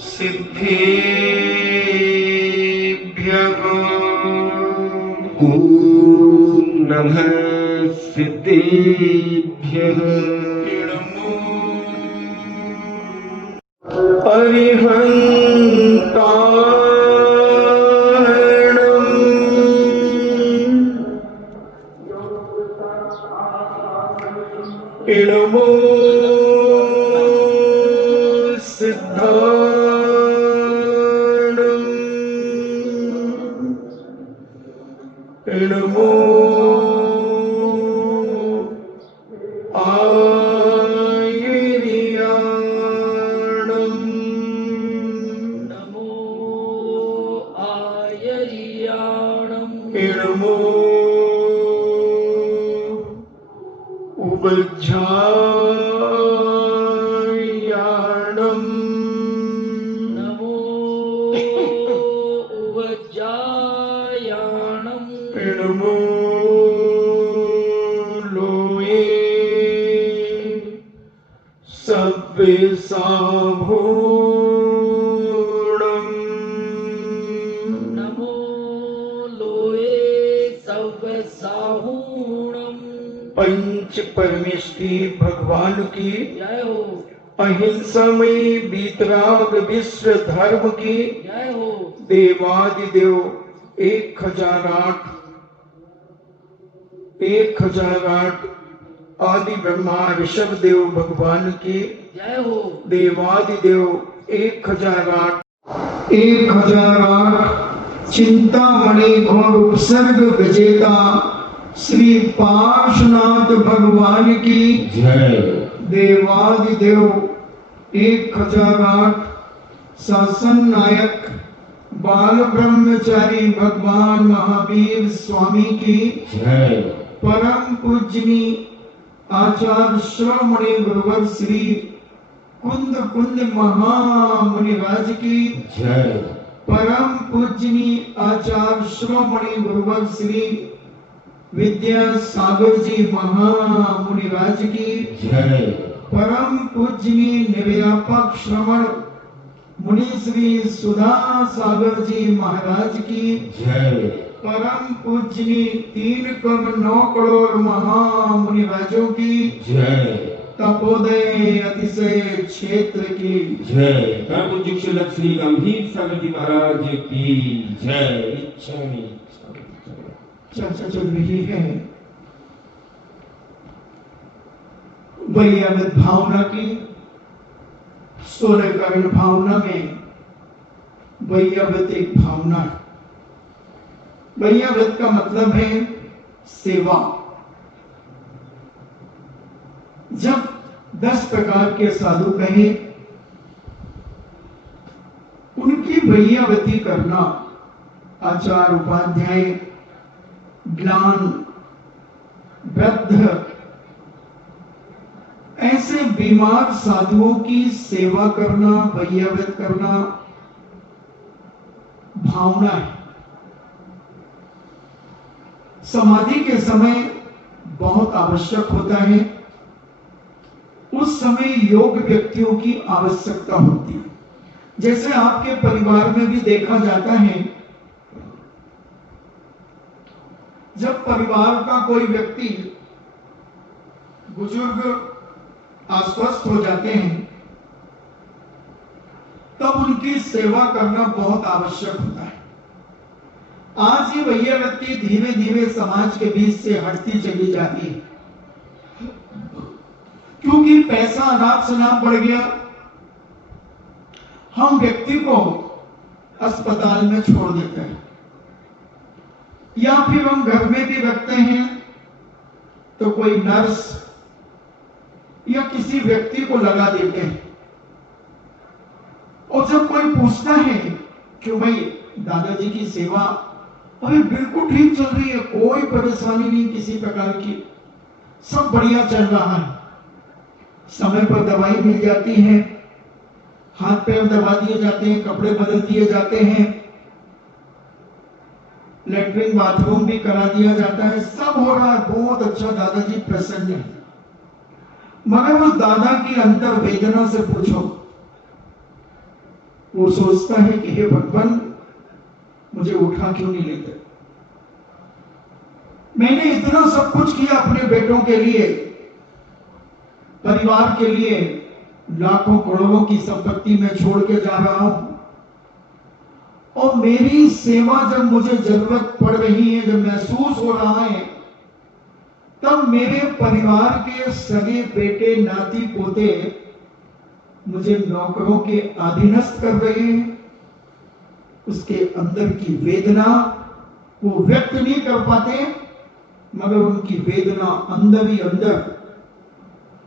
सिद्धेभ्यः ॐ नमः सिद्धेभ्यः इणमो सिद्धाणं इणमो आयर्याणं नमो आयर्याणं इणमो उवज्झायाणं नमो उवज्जायाणं इणमो लोये सव्यसाभूणं नमो लोये सव्यसाहूणं पंच परमेष्ठी भगवान की जय हो अहिंसामय वीतराग विश्व धर्म की जय हो देवादिदेव 1008 आदि ब्रह्मा ऋषभ देव भगवान की जय हो देवादिदेव 1008 चिंतामणि घोर उपसर्ग विजेता श्री पार्श्वनाथ भगवान की जय देवादिदेव 1008 शासन नायक बाल ब्रह्मचारी भगवान महावीर स्वामी की जय परम पूजनी आचार्य श्रवमणि गुरुवर श्री कुंद कुंद महामुनिराज की जय परम पूजनी आचार्य श्रवमणि गुरुवर श्री विद्या सागर जी महामुनिराज की जय परम पूजनी निर्व्यापक श्रवण मुनि श्री सुधा सागर जी महाराज की जय परम पूजनी 3.9 करोड़ महामुनिराजों की जय तपोदय अतिशय क्षेत्र की जय परम पूज्य श्री गंभीर सागर जी महाराज की जय इच्छामी चर्चा चल रही है वैयावत भावना की। 16 करण भावना में वैयावत एक भावना है। वैयावत का मतलब है सेवा। जब 10 प्रकार के साधु कहे उनकी वैयावती करना, आचार उपाध्याय ज्ञान वृद्ध ऐसे बीमार साधुओं की सेवा करना, वैयावत करना भावना है। समाधि के समय बहुत आवश्यक होता है। उस समय योग व्यक्तियों की आवश्यकता होती है। जैसे आपके परिवार में भी देखा जाता है, जब परिवार का कोई व्यक्ति बुजुर्ग अस्वस्थ हो जाते हैं तब उनकी सेवा करना बहुत आवश्यक होता है। आज ये वैयावृत्ति धीरे धीरे समाज के बीच से हटती चली जाती है, क्योंकि पैसा अनाप शनाप बढ़ गया। हम व्यक्ति को अस्पताल में छोड़ देते हैं या फिर हम घर में भी रखते हैं तो कोई नर्स या किसी व्यक्ति को लगा देते हैं। और जब कोई पूछता है कि भाई दादाजी की सेवा अभी बिल्कुल ठीक चल रही है, कोई परेशानी नहीं किसी प्रकार की, सब बढ़िया चल रहा है, समय पर दवाई मिल जाती है, हाथ पैर दबा दिए जाते हैं, कपड़े बदल दिए जाते हैं, लेटरिन बाथरूम भी करा दिया जाता है, सब हो रहा है, बहुत अच्छा, दादाजी प्रसन्न है। मगर उस दादा की अंतर वेदना से पूछो वो सोचता है कि हे भगवान, मुझे उठा क्यों नहीं लेते। मैंने इतना सब कुछ किया अपने बेटों के लिए, परिवार के लिए, लाखों करोड़ों की संपत्ति में छोड़ के जा रहा हूं, और मेरी सेवा जब मुझे जरूरत पड़ रही है, जब महसूस हो रहा है, तब मेरे परिवार के सगे बेटे, नाती पोते मुझे नौकरों के अधीनस्थ कर रहे हैं। उसके अंदर की वेदना वो व्यक्त नहीं कर पाते, मगर उनकी वेदना अंदर ही अंदर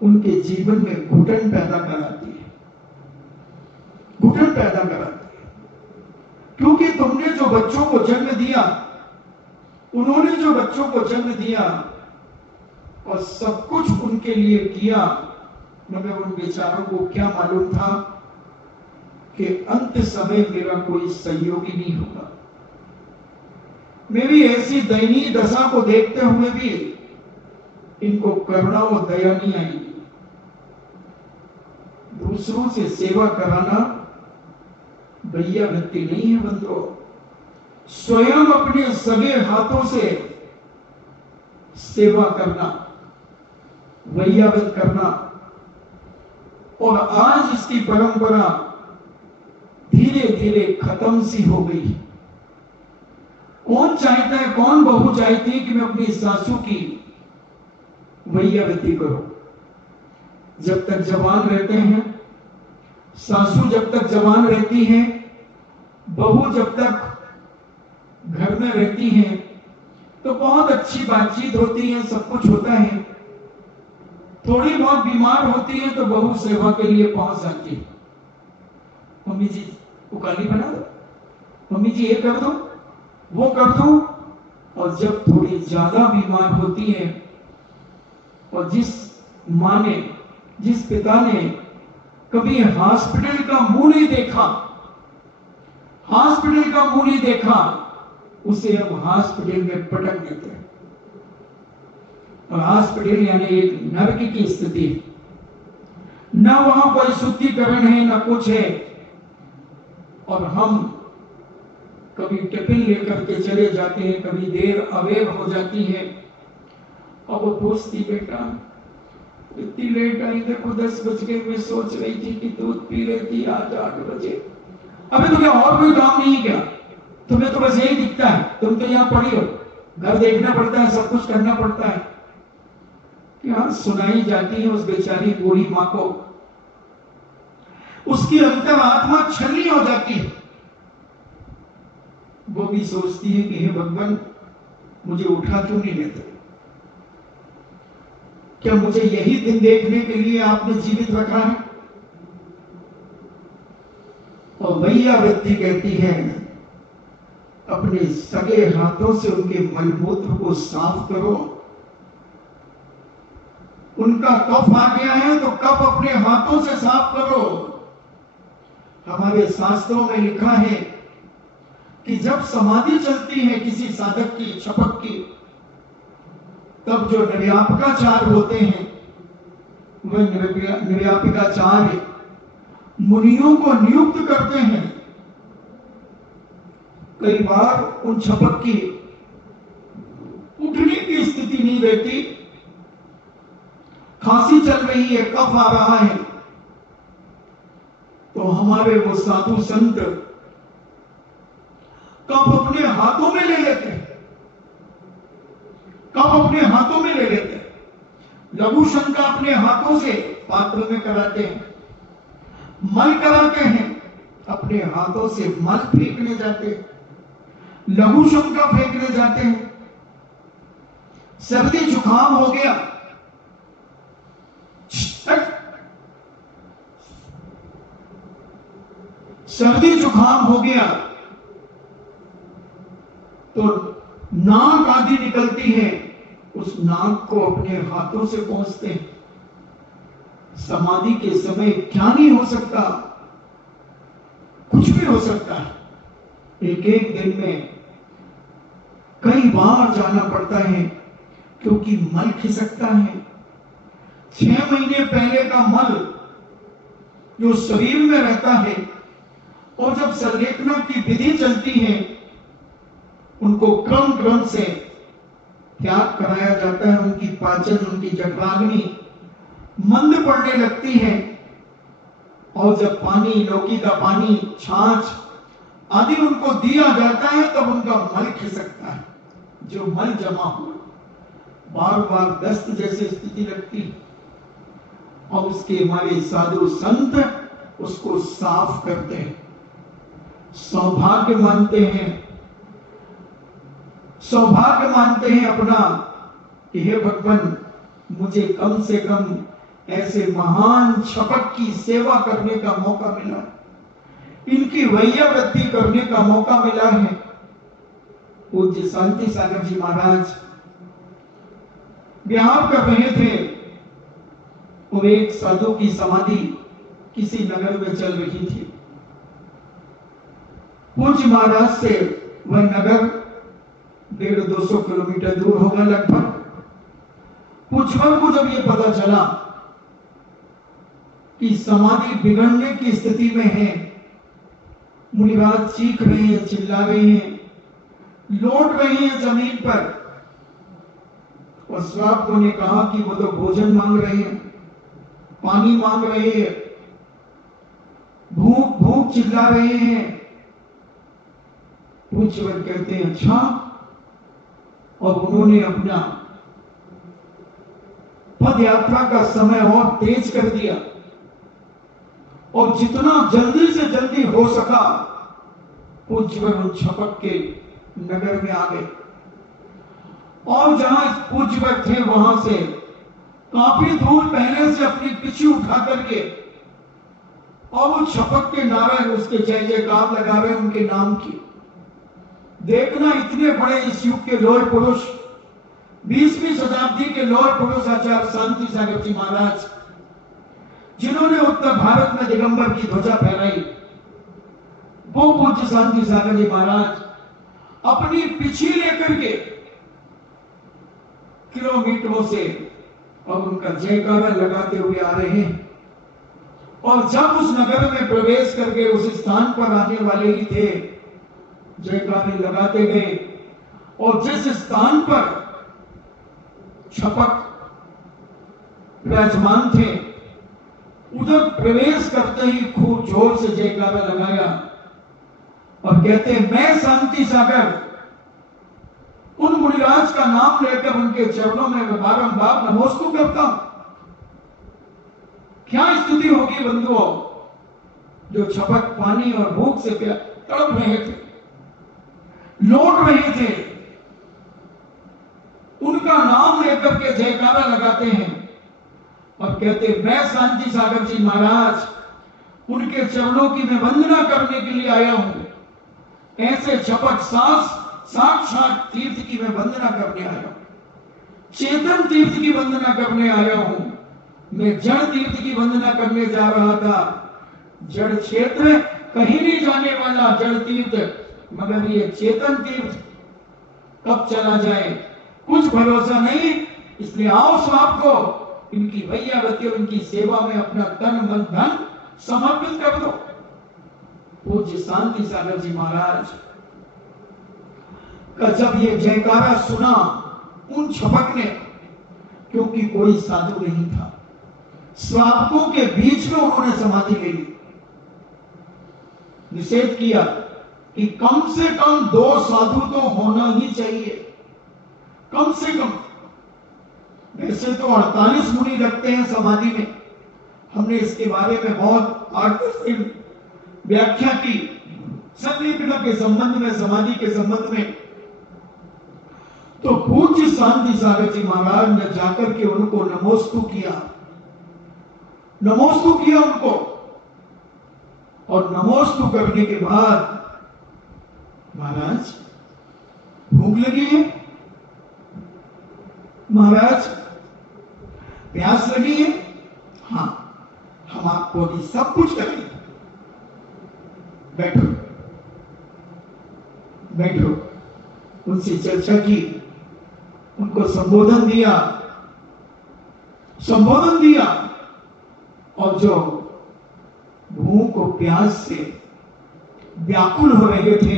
उनके जीवन में घुटन पैदा कराती है, घुटन पैदा कराती है। क्योंकि तुमने जो बच्चों को जन्म दिया, उन्होंने जो बच्चों को जन्म दिया और सब कुछ उनके लिए किया, मगर उन बेचारों को क्या मालूम था कि अंत समय मेरा कोई सहयोगी नहीं होगा। मेरी ऐसी दयनीय दशा को देखते हुए भी इनको करुणा और दया नहीं आएगी। दूसरों से सेवा कराना भैया भक्ति नहीं है बंधुओं। स्वयं अपने सगे हाथों से सेवा करना, वैयावत करना, और आज इसकी परंपरा धीरे धीरे खत्म सी हो गई। कौन चाहता है, कौन बहू चाहती है कि मैं अपनी सासू की वैयावती करूं? जब तक जवान रहते हैं, सासू जब तक जवान रहती है, बहू जब तक घर में रहती है, तो बहुत अच्छी बातचीत होती है, सब कुछ होता है। थोड़ी बहुत बीमार होती है तो बहू सेवा के लिए पहुंच जाती है। मम्मी जी उकाली बना दो, मम्मी जी ये कर दो, वो कर दो। और जब थोड़ी ज्यादा बीमार होती है, और जिस मां ने, जिस पिता ने कभी हॉस्पिटल का मुंह नहीं देखा, हॉस्पिटल का मुंह नहीं देखा, उसे अब हॉस्पिटल में पटक देते हैं। और हॉस्पिटल यानी एक नरक की स्थिति, न वहां कोई शुद्धिकरण है, न कुछ है। और हम कभी टिफिन लेकर के चले जाते हैं, कभी देर अवेर हो जाती है, और वो पूछती, बेटा इतनी लेट आई, देखो 10 बज गए, मैं सोच रही थी कि दूध पी लेती आज 8 बजे। अबे तो क्या और कोई काम नहीं है क्या? तुम्हें तो बस यही दिखता है, तुम तो यहाँ पड़ी हो, घर देखना पड़ता है, सब कुछ करना पड़ता है। क्या सुनाई जाती है उस बेचारी बूढ़ी मां को, उसकी अंतर आत्मा छलनी हो जाती है। वो भी सोचती है कि हे भगवान, मुझे उठा क्यों नहीं लेते? क्या मुझे यही दिन देखने के लिए आपने जीवित रखा है? और भैया व्यक्ति कहती है, अपने सगे हाथों से उनके मलमूत्र को साफ करो। उनका कफ आ गया है तो कफ अपने हाथों से साफ करो। हमारे शास्त्रों में लिखा है कि जब समाधि चलती है किसी साधक की, शपथ की, तब जो निर्व्यापिकाचार होते हैं, वह निर्व्यापिकाचार्य मुनियों को नियुक्त करते हैं। कई बार उन शपथ की उठने की स्थिति नहीं रहती, खांसी चल रही है, कफ आ रहा है, तो हमारे वो साधु संत कफ अपने हाथों में ले लेते हैं, कफ अपने हाथों में ले लेते हैं। लघु शंका अपने हाथों से पात्र में कराते हैं, मल कराते हैं, अपने हाथों से मल फेंकने जाते हैं, लघु शंका फेंकने जाते हैं। सर्दी जुकाम हो गया, सर्दी जुकाम हो गया तो नाक आदि निकलती है, उस नाक को अपने हाथों से पोंछते हैं। समाधि के समय क्या नहीं हो सकता, कुछ भी हो सकता है। एक एक दिन में कई बार जाना पड़ता है, क्योंकि मल खिसकता है। 6 महीने पहले का मल जो शरीर में रहता है, और जब संलेखना की विधि चलती है, उनको क्रम क्रम से त्याग कराया जाता है। उनकी पाचन, उनकी जठराग्नि मंद पड़ने लगती है, और जब पानी, लौकी का पानी, छाछ आदि उनको दिया जाता है, तब उनका मल खिसकता है। जो मल जमा हुआ बार बार दस्त जैसी स्थिति लगती, और उसके हमारे साधु संत उसको साफ करते हैं, सौभाग्य मानते हैं, सौभाग्य मानते हैं अपना कि हे भगवान, मुझे कम से कम ऐसे महान छपक की सेवा करने का मौका मिला, इनकी वैयावृत्ति करने का मौका मिला है। पूज्य शांति सागर जी महाराज विहार कर रहे थे, और एक साधु की समाधि किसी नगर में चल रही थी। पूज्य महाराज से वह नगर 150-200 किलोमीटर दूर होगा लगभग। पूज्यवर को जब ये पता चला कि समाधि बिगड़ने की स्थिति में है, मुनिराज चीख रहे हैं, चिल्ला रहे हैं, लौट रहे हैं जमीन पर, और श्रावकों ने कहा कि वो तो भोजन मांग रहे हैं, पानी मांग रहे हैं, भूख भूख चिल्ला रहे हैं। पूज्यवर कहते हैं अच्छा, और उन्होंने अपना पद यात्रा का समय और तेज कर दिया, और जितना जल्दी से जल्दी हो सका पूज्यवर उन छपक के नगर में आ गए। और जहां पूज्यवर थे वहां से काफी दूर पहले से अपनी पिछी उठा करके, और वो छपक के नारे, उसके जय जयकार लगा रहे उनके नाम की। देखना, इतने बड़े इस युग के लौह पुरुष, 20वीं शताब्दी के लौह पुरुष आचार्य शांति सागर जी महाराज, जिन्होंने उत्तर भारत में दिगंबर की ध्वजा फहराई, वो पूज्य शांति सागर जी महाराज अपनी पिछी लेकर के किलोमीटरों से और उनका जयकारा लगाते हुए आ रहे हैं। और जब उस नगर में प्रवेश करके उस स्थान पर आने वाले ही थे, जयकारे लगाते गए, और जिस स्थान पर छपक विराजमान थे, उधर प्रवेश करते ही खूब जोर से जयकारा लगाया, और कहते मैं शांति सागर उन मुनिराज का नाम लेकर उनके चरणों में बारंबार नमोस्तु करता हूं। क्या स्तुति होगी बंधुओं, जो छपक पानी और भूख से तड़प रहे थे, लौट रहे थे, उनका नाम लेकर के जयकारा लगाते हैं, और कहते मैं शांति सागर जी महाराज उनके चरणों की मैं वंदना करने के लिए आया हूं। ऐसे छपक साक्षात तीर्थ की मैं वंदना करने आया हूं, चेतन तीर्थ की वंदना करने आया हूं। मैं जड़ तीर्थ की वंदना करने जा रहा था, जड़ क्षेत्र कहीं नहीं जाने वाला जड़ तीर्थ, मगर ये चेतन तीर्थ कब चला जाए कुछ भरोसा नहीं। इसलिए आओ स्वाब को इनकी वैयावृत्ति और इनकी सेवा में अपना तन मन धन समर्पित कर दो। पूज्य शांति सागर जी महाराज का जब ये जयकारा सुना उन छपक ने, क्योंकि कोई साधु नहीं था, श्रावकों के बीच में उन्होंने समाधि ले ली, निषेध किया कि कम से कम 2 साधु तो होना ही चाहिए, कम से कम। वैसे तो 48 मुनि रखते हैं समाधि में, हमने इसके बारे में बहुत 8-10 दिन व्याख्या की संलेखना के संबंध में, समाधि के संबंध में। तो पूज्य शांति सागर जी महाराज ने जाकर के उनको नमोस्तु किया उनको, और नमोस्तु करने के बाद महाराज भूख लगी है, महाराज प्यास लगी है, हाँ हम आपको अभी सब कुछ करेंगे, बैठो बैठो। उनसे चर्चा की, उनको संबोधन दिया, और जो भूख और प्यास से व्याकुल हो रहे थे,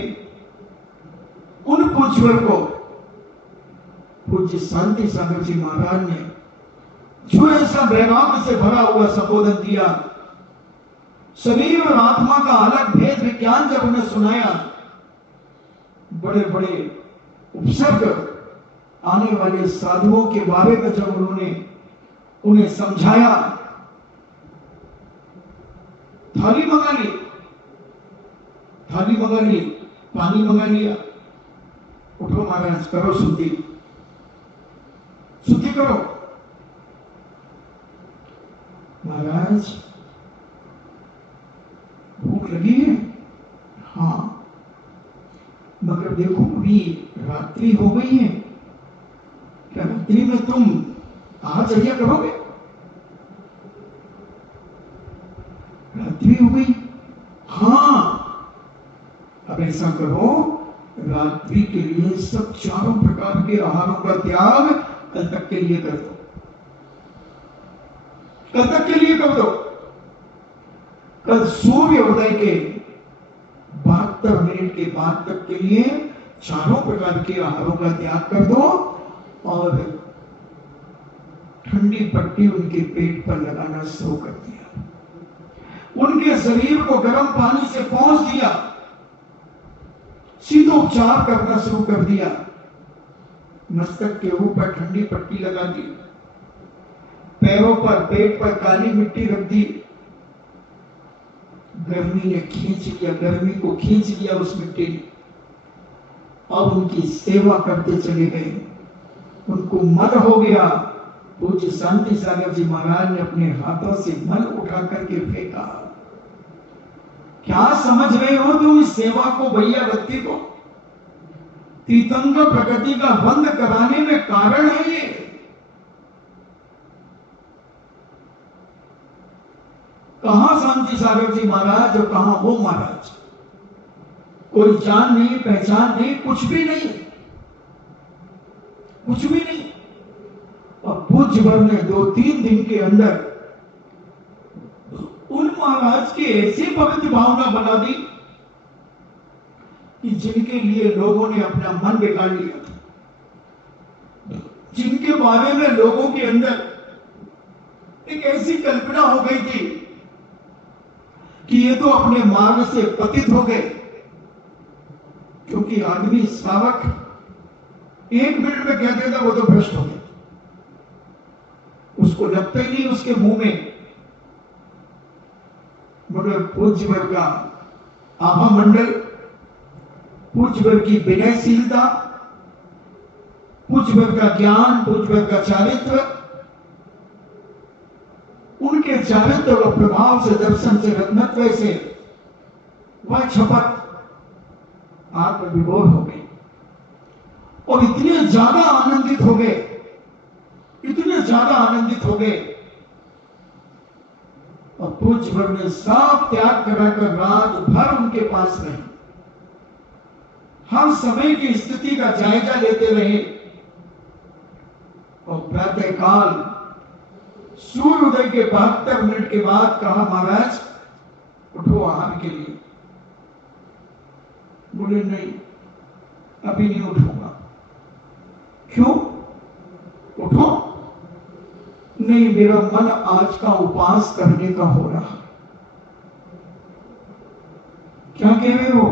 उन पूज्यवर को पूज्य शांति सागर जी महाराज ने जो ऐसा वैराग्य से भरा हुआ संबोधन दिया, शरीर और आत्मा का अलग भेद विज्ञान जब उन्हें सुनाया, बड़े बड़े उपसर्ग आने वाले साधुओं के बारे में जब उन्होंने उन्हें समझाया, थाली मंगा ली, पानी मंगा लिया, उठो महाराज, करो शुद्धि करो। महाराज भूख लगी है? हाँ, मगर देखो अभी रात्रि हो गई है, क्या रात्रि में तुम आहारचर्या करोगे? रात्रि हो गई, हाँ, अब ऐसा करो, रात्रि के लिए सब चारों प्रकार के आहारों का त्याग कल तक के लिए कर दो, कल तक के लिए कर दो। कल सूर्य उदय के 72 मिनट के बाद तक के लिए चारों प्रकार के आहारों का त्याग कर दो और ठंडी पट्टी उनके पेट पर लगाना शुरू कर दिया, उनके शरीर को गर्म पानी से पोंछ दिया, शीतोपचार करना शुरू कर दिया, मस्तक के ऊपर ठंडी पट्टी लगा दी, पैरों पर पेट पर काली मिट्टी रख दी, गर्मी ने खींच लिया, गर्मी को खींच लिया उस मिट्टी ने, और उनकी सेवा करते चले गए। उनको मन हो गया, पूज्य शांति सागर जी महाराज ने अपने हाथों से मन उठा करके फेंका। क्या समझ रहे हो तुम इस सेवा को, भैया व्यक्ति को? तीतंग प्रकृति का बंद कराने में कारण है ये। कहां शांति सागर जी महाराज और कहां वो महाराज? कोई जान नहीं, पहचान नहीं, कुछ भी नहीं, कुछ भी नहीं। और पूज्य वर ने 2-3 दिन के अंदर उन महाराज की ऐसी पवित्र भावना बना दी कि जिनके लिए लोगों ने अपना मन बिगाड़ लिया था, जिनके बारे में लोगों के अंदर एक ऐसी कल्पना हो गई थी कि ये तो अपने मार्ग से पतित हो गए, क्योंकि आदमी श्रावक 1 मिनट में कहते था वो तो भ्रष्ट हो गए, उसको लगता ही नहीं उसके मुंह में। मगर पूज्यवर का आभा मंडल, पूज्यवर की विनयशीलता, पूज्यवर का ज्ञान, पूज्यवर का चारित्र, उनके चारित्र और प्रभाव से, दर्शन से, रत्नत्व से वह छपत आत्मविभोर हो गई और इतने ज्यादा आनंदित हो गए, इतने ज्यादा आनंदित हो गए। और पूज्यवर ने सब त्याग कराकर रात भर उनके पास रहे, हर समय की स्थिति का जायजा लेते रहे और प्रातः काल सूर्योदय के 72 मिनट के बाद कहा, महाराज उठो आहार के लिए। बोले नहीं, अभी नहीं उठूंगा। क्यों? उठो। नहीं, मेरा मन आज का उपवास करने का हो रहा। क्या कह रहे हो?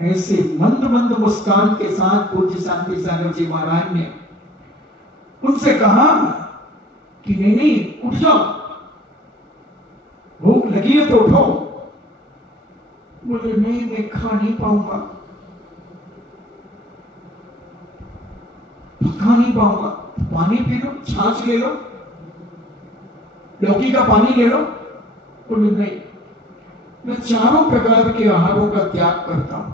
ऐसे मंद मंद मुस्कान के साथ पूज्य शांति सागर जी महाराज ने उनसे कहा कि नहीं नहीं, उठ जाओ, भूख लगी है तो उठो। बोले नहीं, मैं खा नहीं पाऊंगा, खा नहीं पाऊंगा। पानी पी लो, छाछ ले लो, लौकी का पानी ले लो। बोले नहीं, मैं चारों प्रकार के आहारों का त्याग करता हूं।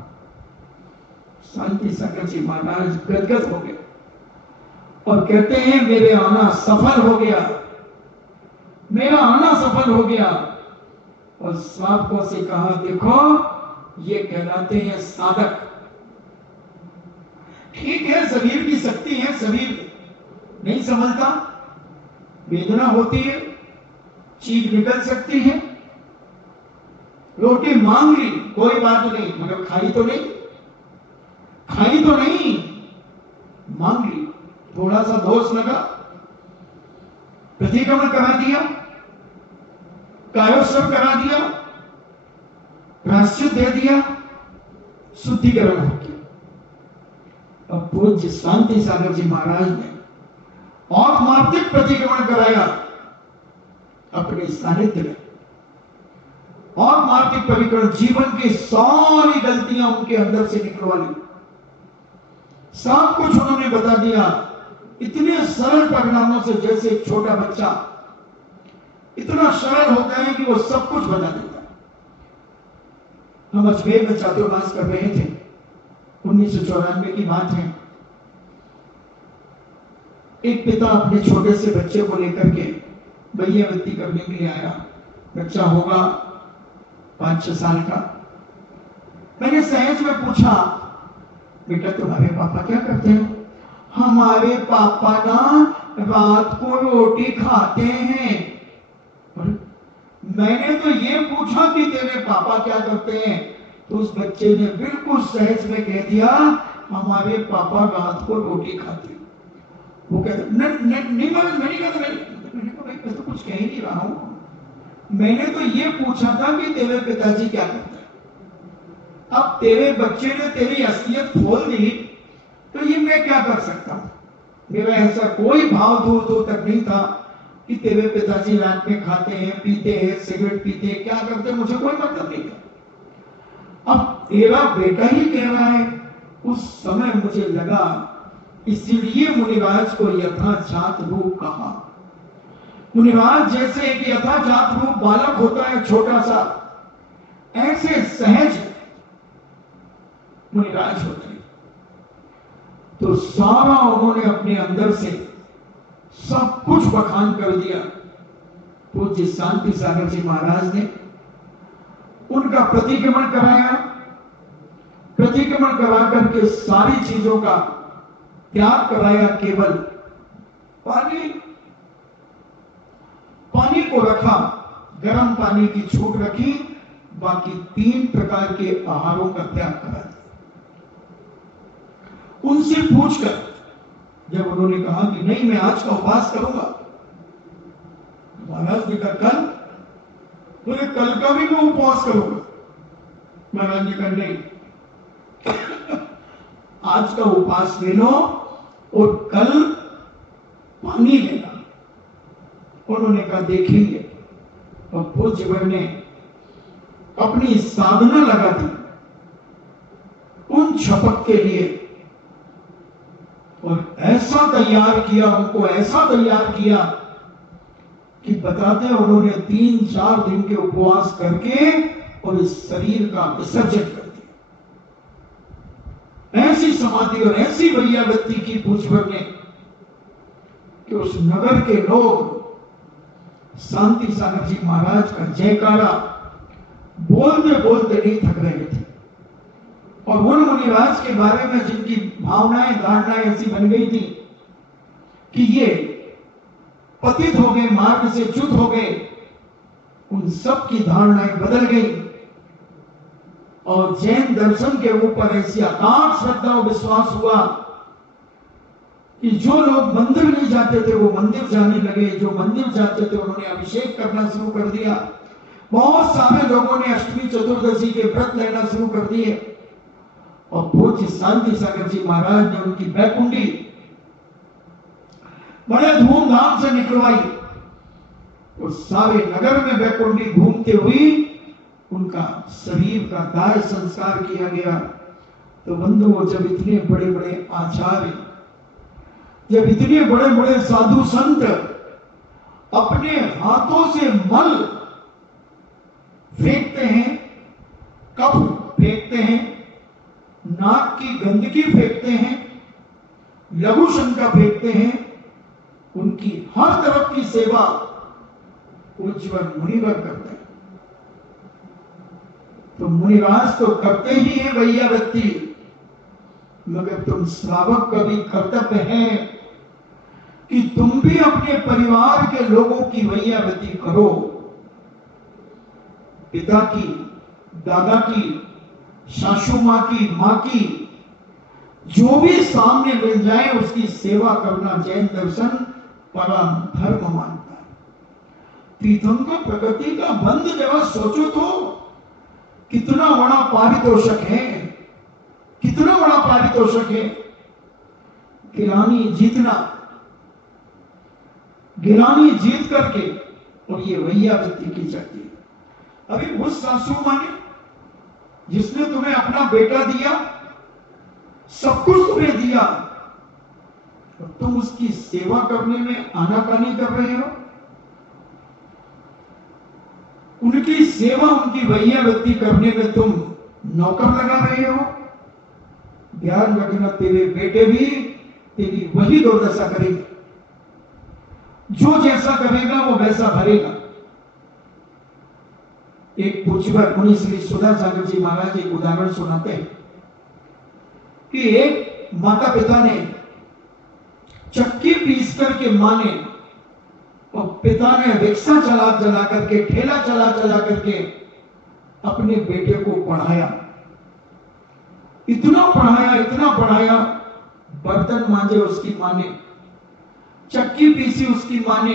शांति सागर जी महाराज गदगद हो गए और कहते हैं, मेरे आना सफल हो गया, मेरा आना सफल हो गया। और श्रावकों से कहा, देखो ये कहलाते हैं साधक। ठीक है, शरीर की शक्ति है, शरीर नहीं संभलता, वेदना होती है, चीख निकल सकती है, रोटी मांग ली, कोई बात नहीं, मगर खाई तो नहीं, खाई तो नहीं, मांग ली, थोड़ा सा दोष लगा, प्रतिक्रमण करा दिया, कायोत्सव करा दिया, प्रायश्चित दे दिया, शुद्धिकरण हो गया। अब पूज्य शांति सागर जी महाराज ने और मार्तिक प्रतिक्रमण कराया अपने सानिध्य में, और मार्तिक परिक्रमण जीवन की सारी गलतियां उनके अंदर से निकलवा ली, सब कुछ उन्होंने बता दिया, इतने सरल परिणामों से, जैसे एक छोटा बच्चा इतना सरल होता है कि वो सब कुछ बता देता है। हम अजमेर में चातुर्मास कर रहे थे, 1994 की बात है। एक पिता अपने छोटे से बच्चे को लेकर के बैयावृत्ति करने के लिए आया। बच्चा होगा 5-6 साल का। मैंने सहज में पूछा, बेटा तुम्हारे पापा क्या करते हैं? हमारे पापा ना रात को रोटी खाते हैं। मैंने तो ये पूछा कि तेरे पापा क्या करते हैं, तो उस बच्चे ने बिल्कुल सहज में कह दिया, हमारे पापा रात को रोटी खाते हैं। वो कहते नहीं महाराज, मैंने कहा, मैंने कहा भाई मैं तो कुछ कह ही नहीं रहा हूं, मैंने तो ये पूछा था कि तेरे पिताजी क्या करते हैं। अब तेरे बच्चे ने तेरी असलियत खोल दी, तो ये मैं क्या कर सकता हूं? मेरा ऐसा कोई भाव दूर दूर तक नहीं था कि तेरे पिताजी रात में खाते हैं, पीते हैं, सिगरेट पीते हैं, क्या करते हैं, मुझे कोई मतलब नहीं था। अब तेरा बेटा ही कह रहा है। उस समय मुझे लगा, इसीलिए मुनिराज को यथाजात रूप कहा। मुनिराज जैसे एक यथाजात रूप बालक होता है छोटा सा, ऐसे सहज मुनिराज होते हैं। तो सारा उन्होंने अपने अंदर से सब कुछ बखान कर दिया। पूज्य शांति सागर जी महाराज ने उनका प्रतिक्रमण कराया, प्रतिक्रमण करा करके सारी चीजों का त्याग कराया, केवल पानी को रखा, गर्म पानी की छूट रखी, बाकी 3 प्रकार के आहारों का त्याग करा दिया। उनसे पूछकर जब उन्होंने कहा कि नहीं मैं आज का उपवास करूंगा, महाराज ने कहा कल? बोले कल का भी मैं उपवास करूंगा। महाराज ने कहा नहीं, आज का उपवास ले लो और कल पानी लेना। उन्होंने कहा देखेंगे। और पूज्यवर ने अपनी साधना लगा दी उन शपथ के लिए, और ऐसा तैयार किया, उनको ऐसा तैयार किया कि बताते हैं उन्होंने 3-4 दिन के उपवास करके और इस शरीर का विसर्जन कर दिया। ऐसी समाधि और ऐसी वैयावृत्ति की पूज्यवर ने कि उस नगर के लोग शांति सागर जी महाराज का जयकारा बोलते बोलते नहीं थक रहे थे। और उन मुनिराज के बारे में जिनकी भावनाएं धारणाएं ऐसी बन गई थी कि ये पतित हो गए, मार्ग से च्युत हो गए, उन सब की धारणाएं बदल गई। और जैन दर्शन के ऊपर ऐसी अगाध श्रद्धा और विश्वास हुआ कि जो लोग मंदिर नहीं जाते थे वो मंदिर जाने लगे, जो मंदिर जाते थे उन्होंने अभिषेक करना शुरू कर दिया। बहुत सारे लोगों ने अष्टमी चतुर्दशी के व्रत लेना शुरू कर दिए। और पूज्य शांति सागर जी महाराज ने उनकी बैकुंडी बड़े धूमधाम से निकलवाई और सारे नगर में बैकुंडी घूमते हुए उनका शरीर का दाह संस्कार किया गया। तो बंधुओं, जब इतने बड़े बड़े आचार्य, जब इतने बड़े बड़े साधु संत अपने हाथों से मल फेंकते हैं, कफ फेंकते हैं, नाक की गंदगी फेंकते हैं, लघु शंका फेंकते हैं, उनकी हर तरफ की सेवा उज्जवल मुनिवर करते हैं। तो मुनिराज तो करते ही है वैयावृत्ति, मगर तुम श्रावक का भी कर्तव्य है कि तुम भी अपने परिवार के लोगों की वैयावृत्ति करो। पिता की दादा की, सासू माँ की, माँ की, जो भी सामने मिल जाए उसकी सेवा करना जैन दर्शन परम धर्म मानता है। तीर्थंकर प्रगति का बंद जरा सोचो तो कितना बड़ा पारितोषक है, कितना बड़ा पारितोषक है। गिलानी जीतना, गिलानी जीत करके, और ये वैया वृत्ति की जाती है। अभी उस सासू माँ ने जिसने तुम्हें अपना बेटा दिया, सब कुछ तुम्हें दिया, और तुम उसकी सेवा करने में आनाकानी कर रहे हो। उनकी सेवा, उनकी वैया वृत्ति करने में तुम नौकर लगा रहे हो। ध्यान रखना, तेरे बेटे भी तेरी वही दुर्दशा करेंगे। जो जैसा करेगा वो वैसा भरेगा। एक पूज्यवर मुनि श्री सुधा सागर जी महाराज एक उदाहरण सुनाते हैं कि एक माता पिता ने चक्की पीस करके मां ने और पिता ने रिक्शा चला चला करके, ठेला चला चला करके अपने बेटे को पढ़ाया। इतना पढ़ाया, इतना पढ़ाया, बर्तन मांजे उसकी मां ने, चक्की पीसी उसकी मां ने,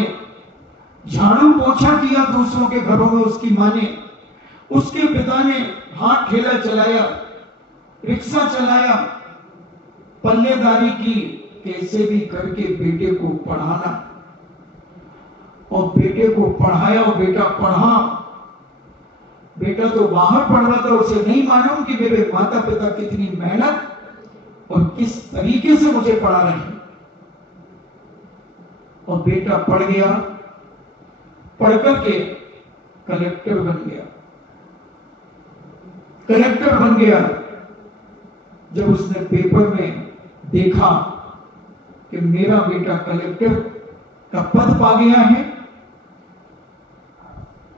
झाड़ू पोछा किया दूसरों के घरों में उसकी मां ने, उसके पिता ने हाथ ठेला चलाया, रिक्शा चलाया, पल्लेदारी की, कैसे भी करके बेटे को पढ़ाना। और बेटे को पढ़ाया और बेटा पढ़ा। बेटा तो बाहर पढ़ रहा था, उसे नहीं मालूम कि मेरे माता पिता कितनी मेहनत और किस तरीके से मुझे पढ़ा रहे हैं। और बेटा पढ़ गया, पढ़ करके कलेक्टर बन गया। कलेक्टर बन गया। जब उसने पेपर में देखा कि मेरा बेटा कलेक्टर का पद पा गया है,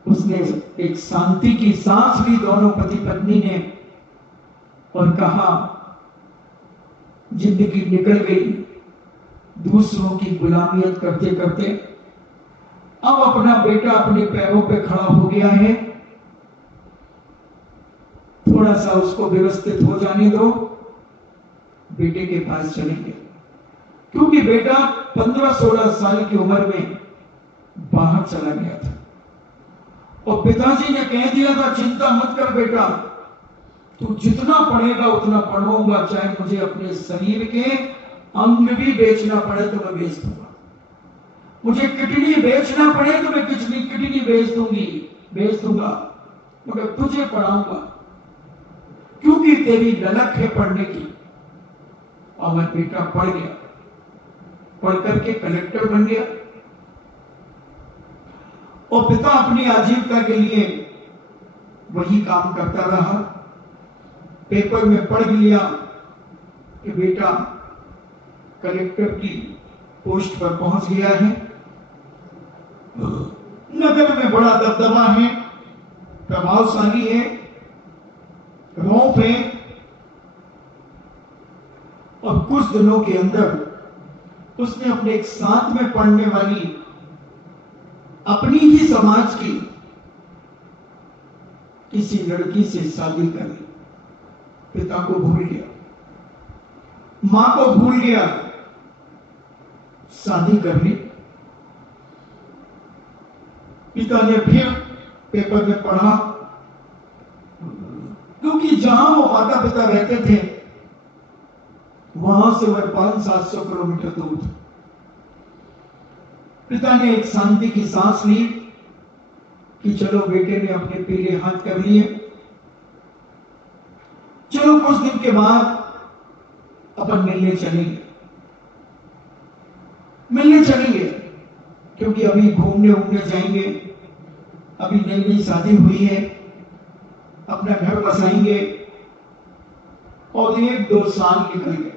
उसने एक शांति की सांस ली, दोनों पति पत्नी ने, और कहा जिंदगी निकल गई दूसरों की गुलामियत करते करते, अब अपना बेटा अपने पैरों पे खड़ा हो गया है, थोड़ा सा उसको व्यवस्थित हो जाने दो, बेटे के पास चलेंगे। क्योंकि बेटा 15-16 साल की उम्र में बाहर चला गया था और पिताजी ने कह दिया था, चिंता मत कर बेटा, तू जितना पढ़ेगा उतना पढ़ाऊंगा, चाहे मुझे अपने शरीर के अंग भी बेचना पड़े तो मैं बेच दूंगा, मुझे किडनी बेचना पड़े तो मैं किडनी बेच दूंगा, मगर तुझे पढ़ाऊंगा क्योंकि तेरी ललक है पढ़ने की। और वह बेटा पढ़ गया, पढ़ करके कलेक्टर बन गया। और पिता अपनी आजीविका के लिए वही काम करता रहा। पेपर में पढ़ लिया कि बेटा कलेक्टर की पोस्ट पर पहुंच गया है, नगर में बड़ा दबदबा है, प्रभावशाली है, रौब है। और कुछ दिनों के अंदर उसने अपने एक साथ में पढ़ने वाली अपनी ही समाज की किसी लड़की से शादी कर ली। पिता को भूल गया, मां को भूल गया, शादी कर ली। पिता ने फिर पेपर में पढ़ा, क्योंकि जहां वो माता पिता रहते थे वहां से वह 500-700 किलोमीटर दूर था। पिता ने एक शांति की सांस ली कि चलो बेटे ने अपने पीले हाथ कर लिए, चलो कुछ दिन के बाद अपन मिलने चलेंगे, क्योंकि अभी घूमने जाएंगे, अभी नई शादी हुई है, अपना घर बसाएंगे। और 1-2 साल निकल गए।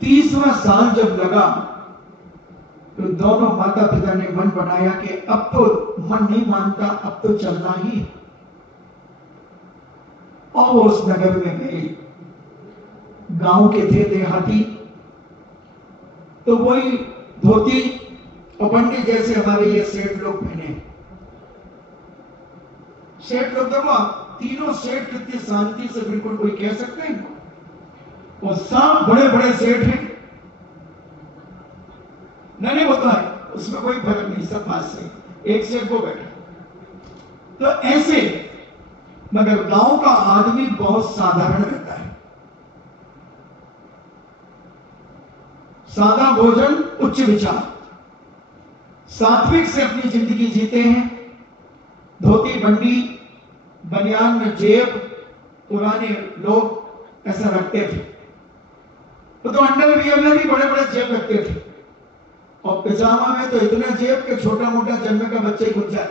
30वां साल जब लगा तो दोनों माता पिता ने मन बनाया कि अब तो मन नहीं मानता, अब तो चलना ही है। और वो उस नगर में गए। गांव के थे देहाती, तो वही धोती और पंडित जैसे हमारे ये सेठ लोग पहने, सेठ लोग देखो आप, तीनों सेठ कितनी शांति से बिल्कुल कोई कह सकते हैं इनको, वो सब बड़े बड़े सेठ हैं। नहीं होता है, उसमें कोई फर्क नहीं, सब पास से एक सेठ को बैठे। तो ऐसे, मगर गांव का आदमी बहुत साधारण रहता है। सादा भोजन, उच्च विचार, सात्विक से अपनी जिंदगी जीते हैं। धोती बंडी, बनियान में जेब, पुराने लोग ऐसा रखते थे। तो अंडरवियर में भी बड़े बड़े जेब रखते थे, और पिजामा में तो इतना जेब के छोटा मोटा जन्मे का बच्चा ही घुस जाए,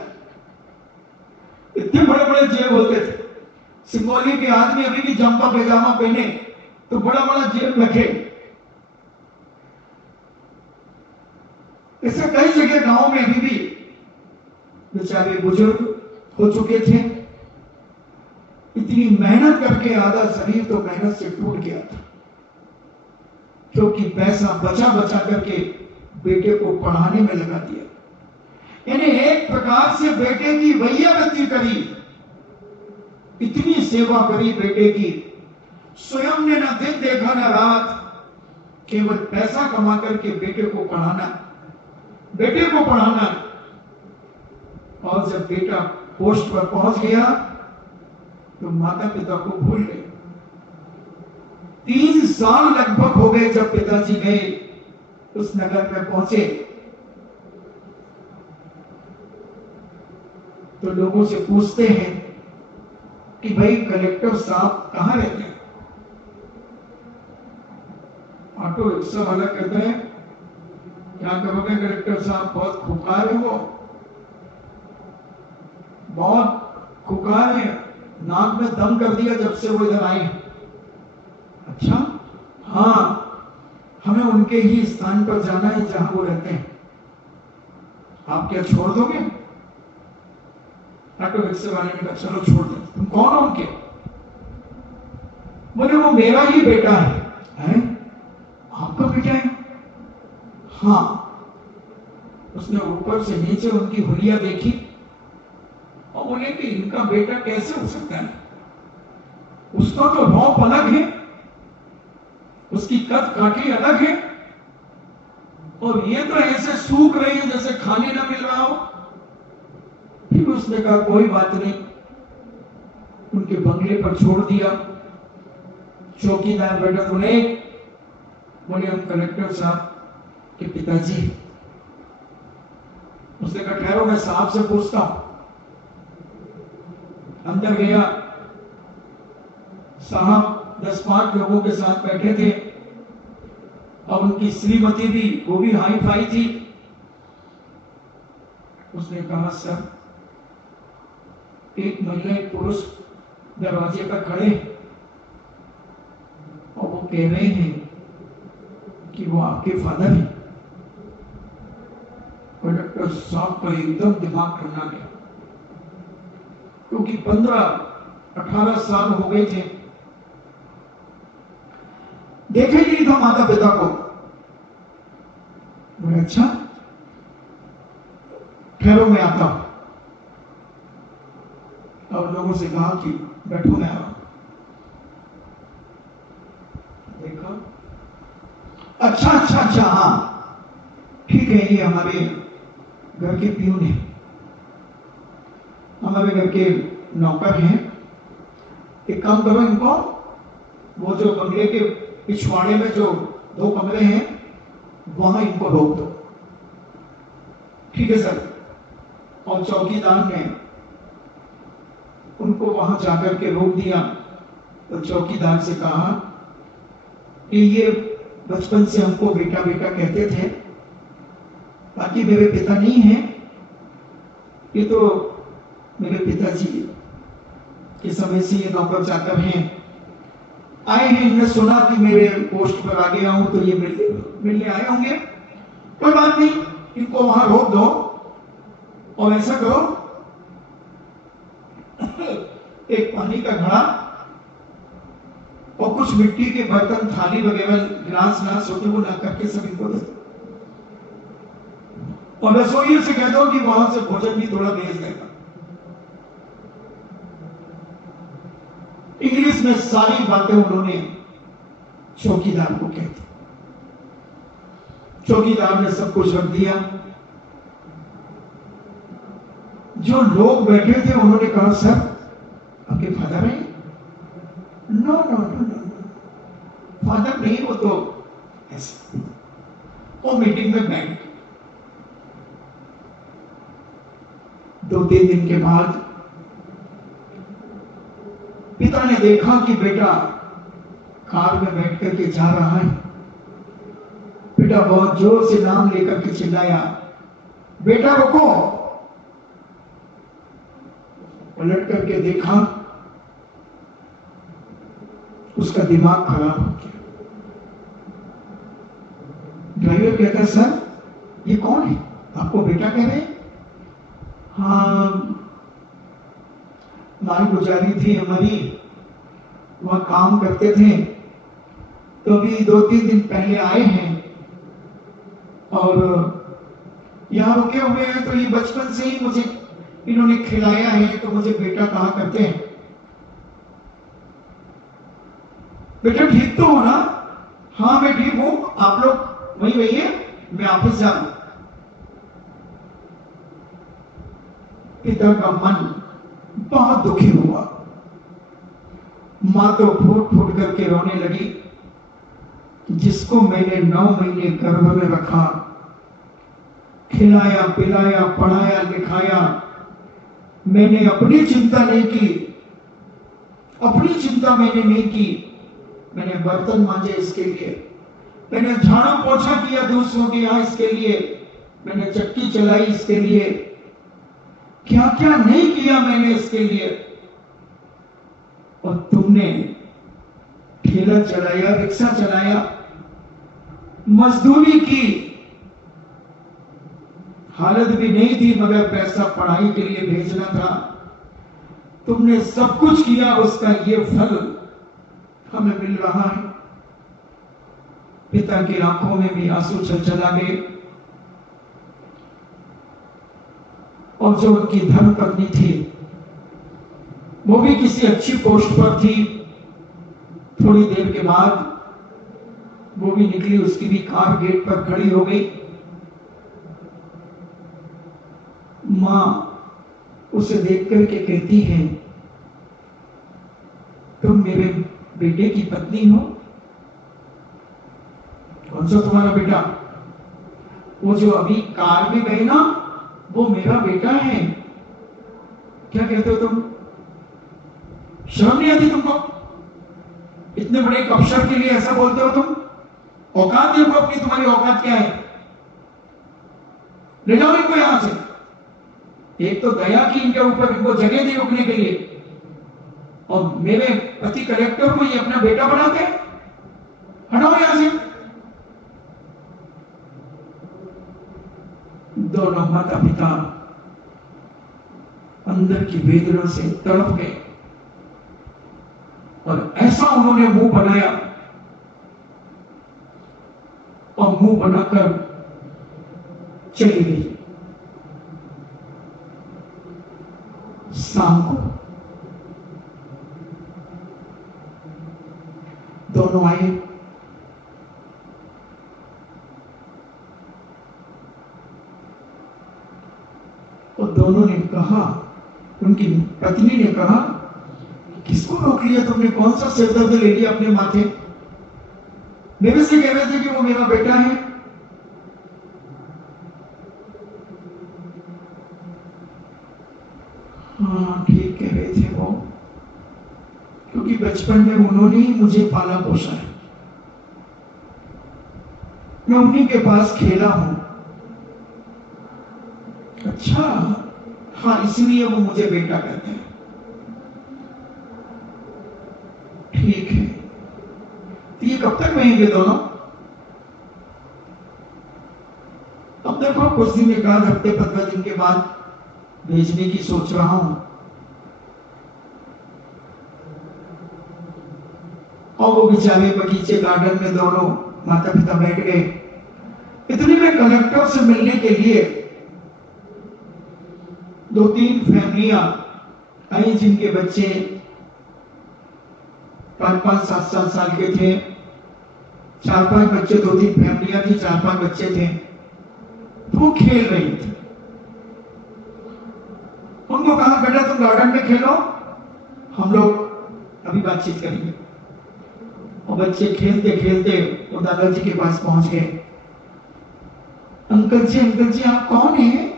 इतने बड़े बड़े जेब होते थे। सिंगोली के आदमी अभी भी जंपा पैजामा पहने तो बड़ा बड़ा जेब रखे। इससे कई जगह गांव में अभी भी बेचारे बुजुर्ग हो चुके थे। इतनी मेहनत करके आधा शरीर तो मेहनत से टूट गया था, क्योंकि पैसा बचा बचा करके बेटे को पढ़ाने में लगा दिया। यानी एक प्रकार से बेटे की वैयावृत्ति करी, इतनी सेवा करी बेटे की, स्वयं ने न दिन देखा न रात, केवल पैसा कमा करके बेटे को पढ़ाना, बेटे को पढ़ाना। और जब बेटा पोस्ट पर पहुंच गया तो माता पिता को भूल गए। 3 साल लगभग हो गए जब पिताजी गए उस नगर में पहुंचे, तो लोगों से पूछते हैं कि भाई कलेक्टर साहब कहां रहते हैं। ऑटो रिक्शा वाला कहता है, क्या करोगे कलेक्टर साहब, बहुत खुकार है वो, बहुत खुकार है, नाक में दम कर दिया जब से वो इधर आए। अच्छा, हाँ, हमें उनके ही स्थान पर जाना है जहां वो रहते हैं, आप क्या छोड़ दोगे। ऑटो रिक्शे वाले ने कहा चलो छोड़ दो। तुम कौन हो उनके? बोले वो मेरा ही बेटा है। आपका बेटा है? हाँ। उसने ऊपर से नीचे उनकी हुलिया देखी और बोले कि इनका बेटा कैसे हो सकता है, उसका तो रौप अलग है, उसकी कद काठी अलग है, और ये तो ऐसे सूख रही है जैसे खाने ना मिल रहा हो। फिर उसने कहा कोई बात नहीं, उनके बंगले पर छोड़ दिया। चौकीदार बैठा तो नहीं, बोले हम कलेक्टर साहब के पिताजी। उसने कहा ठहरो, मैं साहब से पूछता हूं। अंदर गया, साहब 10-5 लोगों के साथ बैठे थे, और उनकी श्रीमती भी, वो भी हाई फाई थी। उसने कहा सर, एक महिला एक पुरुष दरवाजे पर खड़े और वो कह रहे हैं कि वो आपके फादर हैं। कलेक्टर साहब का एकदम दिमाग ठंडा गया, क्योंकि 15-18 साल हो गए थे, देखे ही नहीं था माता पिता को। अच्छा ठहरो, मैं आता हूं। और लोगों से कहा कि बैठो, मैं आ रहा हूं। देखा, अच्छा, हाँ ठीक है, ये हमारे घर के प्यून है, हमारे घर के नौकर हैं। एक काम करो, इनको वो जो बंगले के पिछवाड़े में जो 2 कमरे हैं वहां इनको रोक दो। ठीक है सर। और चौकीदार ने उनको वहां जाकर के रोक दिया। तो चौकीदार से कहा कि ये बचपन से हमको बेटा बेटा कहते थे, बाकी मेरे पिता नहीं है, ये तो मेरे पिताजी के समय से ये नौकर चाकर हैं, आए हैं, इन्होंने सुना कि मेरे पोस्ट पर आ गया हूं, तो ये मिलने आए होंगे। कोई बात नहीं, इनको वहां रोक दो, और ऐसा करो एक पानी का घड़ा और कुछ मिट्टी के बर्तन, थाली वगैरह, गिलास होते वो ला करके सब इनको दे दो, और रसोई से कह दो कि वहां से भोजन भी थोड़ा भेज देगा। इंग्लिश में सारी बातें उन्होंने चौकीदार को कह दी। चौकीदार ने सब कुछ रख दिया। जो लोग बैठे थे उन्होंने कहा, सर आपके फादर है? No no no no, father नहीं, वो तो ऐसे। वो मीटिंग में बैठ गए। 2-3 दिन के बाद पिता ने देखा कि बेटा कार में बैठ करके जा रहा है। बेटा बहुत जोर से नाम लेकर के चिल्लाया, बेटा रुको। पलट करके देखा, उसका दिमाग खराब हो गया। ड्राइवर कहता, सर ये कौन है? आपको बेटा कह रहे? हाँ, माई गुजारी थी हमारी, वह काम करते थे, तो अभी 2-3 दिन पहले आए हैं और यहाँ रुके हुए हैं। तो ये बचपन से ही मुझे इन्होंने खिलाया है, तो मुझे बेटा कहा करते हैं। बेटा ठीक तो हो ना? हाँ मैं ठीक हूं, आप लोग वहीं रहिए, मैं ऑफिस जा रहा हूं। पिता का मन बहुत दुखी हुआ। मां तो फूट फूट करके रोने लगी। जिसको मैंने 9 महीने गर्भ में रखा, खिलाया पिलाया पढ़ाया लिखाया, मैंने अपनी चिंता नहीं की। अपनी चिंता मैंने नहीं की। मैंने बर्तन मांजे इसके लिए, मैंने झाड़ू पोछा किया दूसरों के यहां इसके लिए, मैंने चक्की चलाई इसके लिए, क्या क्या नहीं किया मैंने इसके लिए। और तुमने ठेला चलाया, रिक्शा चलाया, मजदूरी की, हालत भी नहीं थी मगर पैसा पढ़ाई के लिए भेजना था। तुमने सब कुछ किया, उसका ये फल हमें मिल रहा है। पिता की आंखों में भी आंसू चला गए। और जो उनकी धर्मपत्नी थी वो भी किसी अच्छी पोस्ट पर थी। थोड़ी देर के बाद वो भी निकली, उसकी भी कार गेट पर खड़ी हो गई। मां उसे देख करके कहती है, तुम मेरे बेटे की पत्नी हो? कौन सा तुम्हारा बेटा? वो जो अभी कार में गए ना, वो मेरा बेटा है। क्या कहते हो तुम? शर्म नहीं आती तुमको? इतने बड़े एक अफसर के लिए ऐसा बोलते हो तुम? औकात देखो अपनी, तुम्हारी औकात क्या है? ले जाओ इनको यहां से। एक तो दया की इनके ऊपर, इनको जगह दी रुकने के लिए, और मेरे पति कलेक्टर को ये अपना बेटा बनाते। हटाओ यहां से। दोनों माता पिता अंदर की वेदना से तड़प गए और ऐसा उन्होंने मुंह बनाया, और मुंह बनाकर चली गई। शाम को दोनों आए। और दोनों ने कहा, उनकी पत्नी ने कहा, किसको रोक लिया तुमने? कौन सा सिरदर्द ले लिया अपने माथे? मेरे से कह रहे थे कि वो मेरा बेटा है। हाँ ठीक कह रहे थे वो, क्योंकि बचपन में उन्होंने ही मुझे पाला पोसा है, मैं उन्हीं के पास खेला हूं। अच्छा, हाँ इसलिए वो मुझे बेटा कहते हैं। ठीक है, तो ये कब तक रहेंगे दोनों? अब देखो कुछ दिन, एक आध हफ्ते 15 दिन के बाद भेजने की सोच रहा हूं। और वो बेचारे बगीचे गार्डन में दोनों माता पिता बैठ गए। इतने में कलेक्टर से मिलने के लिए 2-3 फैमिलियां आई, जिनके बच्चे 5-5, 7-7 साल के थे, 4-5 बच्चे, 2-3 फैमिलियां थी, 4-5 बच्चे थे, वो खेल रहे थे। उनको कहा बेटा तुम गार्डन में खेलो, हम लोग अभी बातचीत करेंगे। और बच्चे खेलते खेलते वो दादाजी के पास पहुंच गए। अंकल जी आप कौन हैं,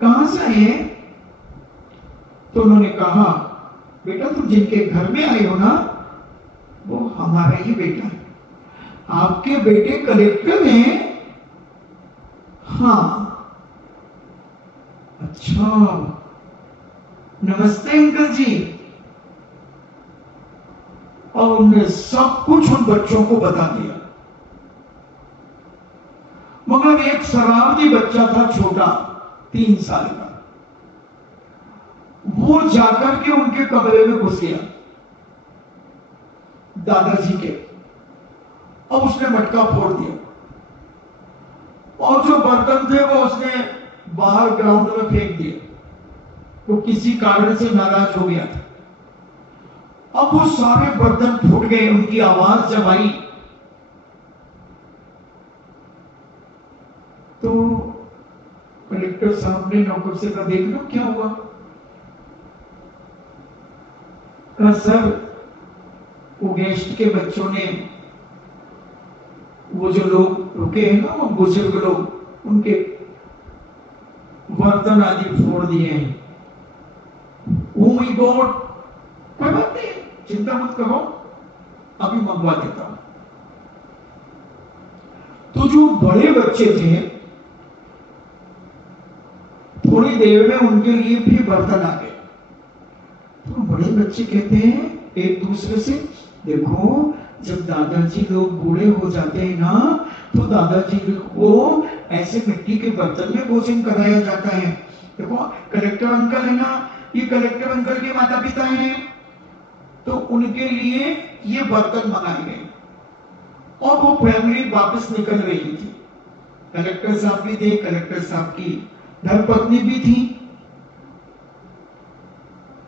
कहां से आए हैं? तो उन्होंने कहा बेटा तुम जिनके घर में आए हो ना, वो हमारा ही बेटा है। आपके बेटे कलेक्टर हैं? हाँ। अच्छा, नमस्ते अंकल जी। और उन्होंने सब कुछ उन बच्चों को बता दिया। मगर एक शरारती बच्चा था, छोटा, 3 साल का, वो जाकर के उनके कमरे में घुस गया दादाजी के, और उसने मटका फोड़ दिया। और जो बर्तन थे वो उसने बाहर ग्राउंड में फेंक दिए। वो किसी कारण से नाराज हो गया था। अब वो सारे बर्तन फूट गए। उनकी आवाज जब आई तो कलेक्टर साहब ने नौकर से कहा देख लो क्या हुआ। कहा सर वो गेस्ट के बच्चों ने, वो जो लोग रुके हैं ना, वो बुजुर्ग लोग, उनके बर्तन आदि फोड़ दिए हैं। ओ माय गॉड, कोई बात नहीं, चिंता मत करो, अभी मंगवा देता हूं। तो जो बड़े बच्चे थे, थोड़ी देर में उनके लिए भी बर्तन आ गए। तो बड़े बच्चे कहते हैं एक दूसरे से, देखो जब दादाजी लोग बूढ़े हो जाते हैं ना, तो दादाजी को ऐसे मिट्टी के बर्तन में भोजन कराया जाता है। देखो कलेक्टर अंकल है ना, ये कलेक्टर अंकल के माता पिता हैं, तो उनके लिए ये बर्तन मंगाए गए। और वो फैमिली वापस निकल रही थी। कलेक्टर साहब भी थे, कलेक्टर साहब की धर्मपत्नी भी थी।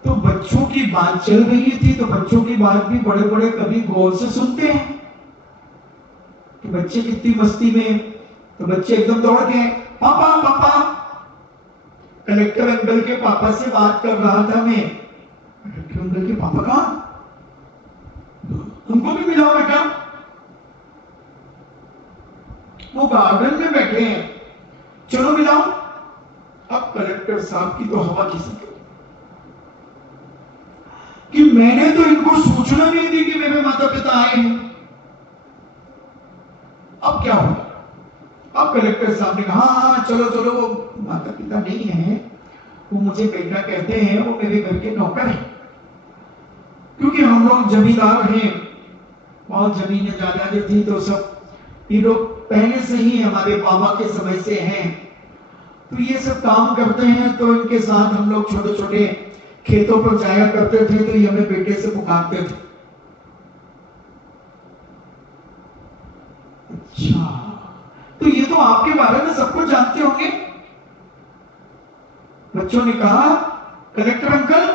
तो बच्चों की बात चल रही थी, तो बच्चों की बात भी बड़े बड़े कभी गौर से सुनते हैं कि बच्चे कितनी मस्ती में। तो बच्चे एकदम दौड़ गए, पापा पापा। कलेक्टर अंकल के पापा से बात कर रहा था मैं। कलेक्टर अंकल के पापा कहां? उनको भी मिलाओ बेटा। वो गार्डन में बैठे हैं, चलो मिलाओ। अब कलेक्टर साहब की तो हवा खिसक गई कि मैंने तो इनको सूचना नहीं दी कि मेरे माता पिता आए हैं। अब क्या होगा? अब कलेक्टर साहब ने कहा हाँ चलो चलो, वो माता पिता नहीं है, वो मुझे बेटा कहते हैं, वो मेरे घर के नौकर हैं। क्योंकि हम लोग जमींदार हैं, बहुत जमीनें जायदादें थी, तो सब ये लोग पहले से ही हमारे बाबा के समय से हैं, तो ये सब काम करते हैं। तो इनके साथ हम लोग छोटे छोटे खेतों पर जाया करते थे, तो ये हमें बेटे से पुकारते थे। अच्छा, तो ये तो आपके बारे में सब कुछ जानते होंगे। बच्चों ने कहा कलेक्टर अंकल,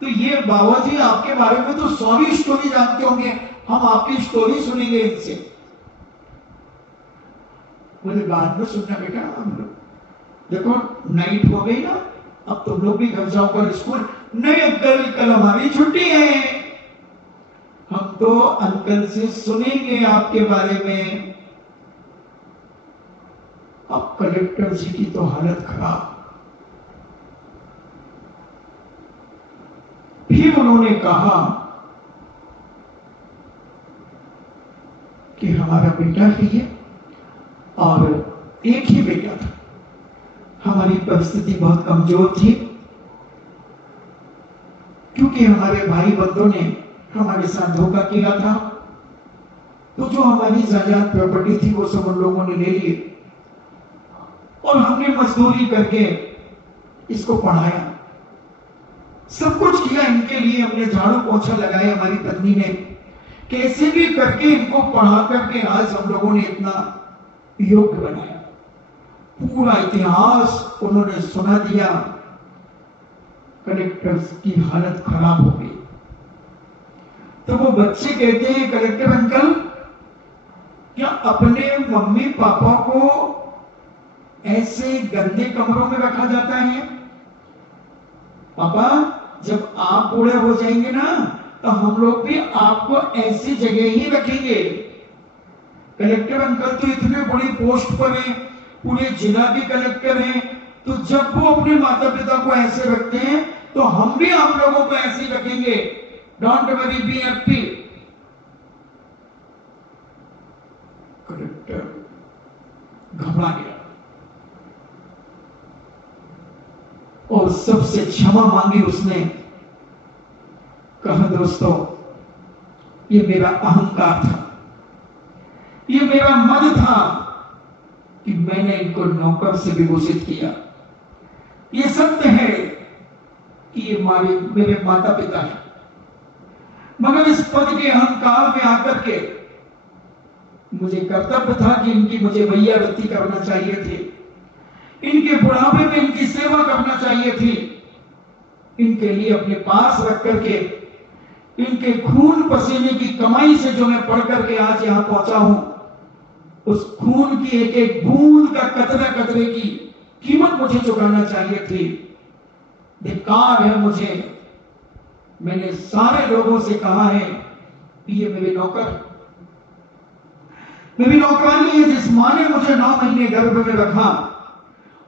तो ये बाबा जी आपके बारे में तो 100 स्टोरी जानते होंगे, हम आपकी स्टोरी सुनेंगे इनसे। बोले बाद में सुनना बेटा, देखो नाइट हो गई ना, अब तुम लोग भी घर जाओ कर स्कूल। नहीं अंकल, कल हमारी छुट्टी है, हम तो अंकल से सुनेंगे आपके बारे में। अब कलेक्टर जी की तो हालत खराब। फिर उन्होंने कहा कि हमारा बेटा ही है, और एक ही बेटा था। हमारी परिस्थिति बहुत कमजोर थी, क्योंकि हमारे भाई बंधुओं ने हमारे साथ धोखा किया था। तो जो हमारी जायदाद प्रॉपर्टी थी वो सब उन लोगों ने ले ली, और हमने मजदूरी करके इसको पढ़ाया, सब कुछ किया इनके लिए। हमने झाड़ू पोछा लगाया, हमारी पत्नी ने कैसे भी करके इनको पढ़ा करके आज हम लोगों ने इतना योग्य बनाया। पूरा इतिहास उन्होंने सुना दिया। कलेक्टर की हालत खराब हो गई। तो वो बच्चे कहते हैं कलेक्टर अंकल, क्या अपने मम्मी पापा को ऐसे गंदे कमरों में रखा जाता है? पापा, जब आप बूढ़े हो जाएंगे ना, तो हम लोग भी आपको ऐसी जगह ही रखेंगे। कलेक्टर अंकल तो इतने बड़ी पोस्ट पर हैं, पूरे जिला के कलेक्टर हैं, तो जब वो अपने माता पिता को ऐसे रखते हैं तो हम भी आप लोगों को ऐसे ही रखेंगे। Don't worry, be happy. Collector घबरा गया और सबसे क्षमा मांगी उसने। कहा, दोस्तों, ये मेरा अहंकार था, ये मेरा मद था कि मैंने इनको नौकर से विभूषित किया। ये सत्य है कि ये मेरे माता पिता हैं, मगर इस पद के अहंकार में आकर के मुझे कर्तव्य था कि इनकी मुझे वैयावृत्ति करना चाहिए थी, इनके बुढ़ापे में इनकी सेवा करना चाहिए थी, इनके लिए अपने पास रख करके इनके खून पसीने की कमाई से जो मैं पढ़ करके आज यहां पहुंचा हूं, उस खून की एक एक बूंद का कतरे कतरे की कीमत मुझे चुकाना चाहिए थी। धिक्कार है मुझे। मैंने सारे लोगों से कहा है कि ये मेरे नौकर, मेरी नौकरानी है। जिस मां ने मुझे 9 महीने गर्भ में रखा,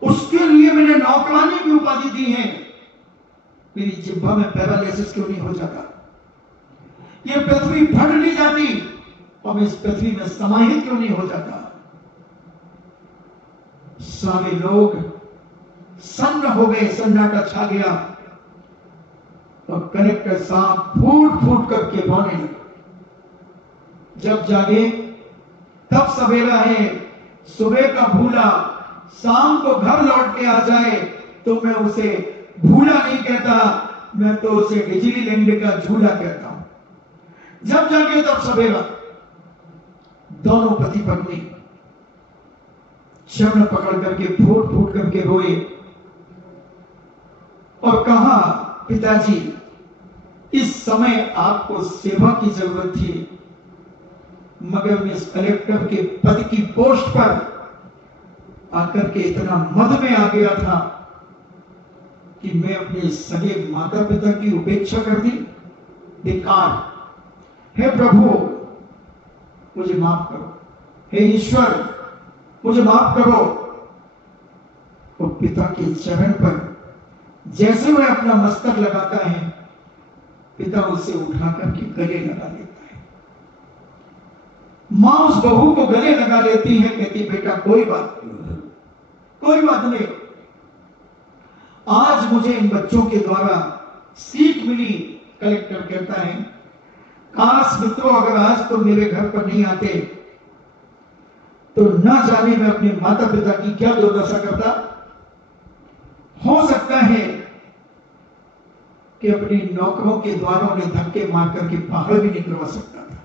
उसके लिए मैंने नौकरानी की उपाधि दी है। मेरी जिह्वा में पैरालिसिस क्यों नहीं हो जाता? ये पृथ्वी फट नहीं जाती और मैं इस पृथ्वी में समाहित क्यों नहीं हो जाता? सारे लोग सन्न हो गए, सन्नाटा छा गया और कलेक्टर साहब फूट फूट करके रोने लगे। जब जागे तब सवेरा है, सुबह का भूला शाम को घर लौट के आ जाए तो मैं उसे भूला नहीं कहता, मैं तो उसे डिज्नीलैंड का झूला कहता हूं। जब जागे तब सवेरा। दोनों पति पत्नी चरण पकड़ करके फूट फूट करके रोए और कहा, पिताजी, इस समय आपको सेवा की जरूरत थी, मगर मैं इस कलेक्टर के पद की पोस्ट पर आकर के इतना मद में आ गया था कि मैं अपने सगे माता पिता की उपेक्षा कर दी। धिक्कार। हे प्रभु, मुझे माफ करो। हे ईश्वर, मुझे माफ करो। वो पिता के चरण पर जैसे वह अपना मस्तक लगाता है, पिता उसे उठा करके गले लगा लेता है। मां उस बहू को गले लगा लेती है, कहती, बेटा कोई बात नहीं, कोई बात नहीं। आज मुझे इन बच्चों के द्वारा सीख मिली। कलेक्टर कहता है, काश मित्रों, अगर आज तुम मेरे घर पर नहीं आते तो न जाने मैं अपने माता पिता की क्या दुर्दशा करता। हो सकता है कि अपने नौकरों के द्वारों ने धक्के मार करके बाहर भी निकलवा सकता था।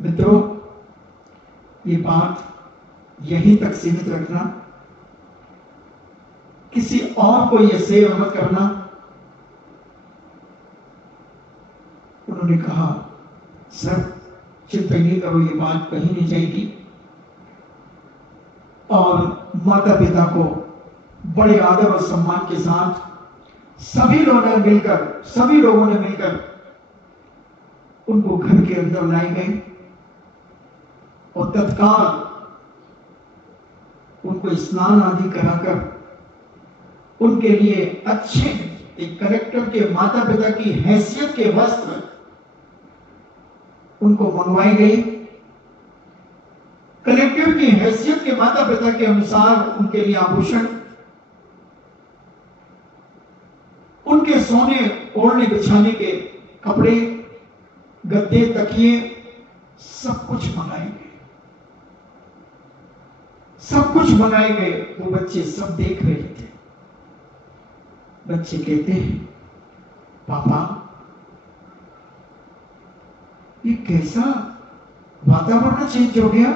मित्रों, ये बात यहीं तक सीमित रखना, किसी और को यह शेयर मत करना। उन्होंने कहा, सर चिंता नहीं करो, ये बात कहीं नहीं जाएगी। और माता पिता को बड़े आदर और सम्मान के साथ सभी लोगों ने मिलकर उनको घर के अंदर लाए गए और तत्काल उनको स्नान आदि कराकर उनके लिए अच्छे एक कलेक्टर के माता पिता की हैसियत के वस्त्र उनको मंगवाए गए। कलेक्टर की हैसियत के माता पिता के अनुसार उनके लिए आभूषण, उनके सोने ओढ़ने बिछाने के कपड़े, गद्दे, तकिए, सब कुछ मंगाए गए, सब कुछ मंगाए गए। वो बच्चे सब देख रहे थे। बच्चे कहते हैं, पापा ये कैसा वातावरण चेंज हो गया?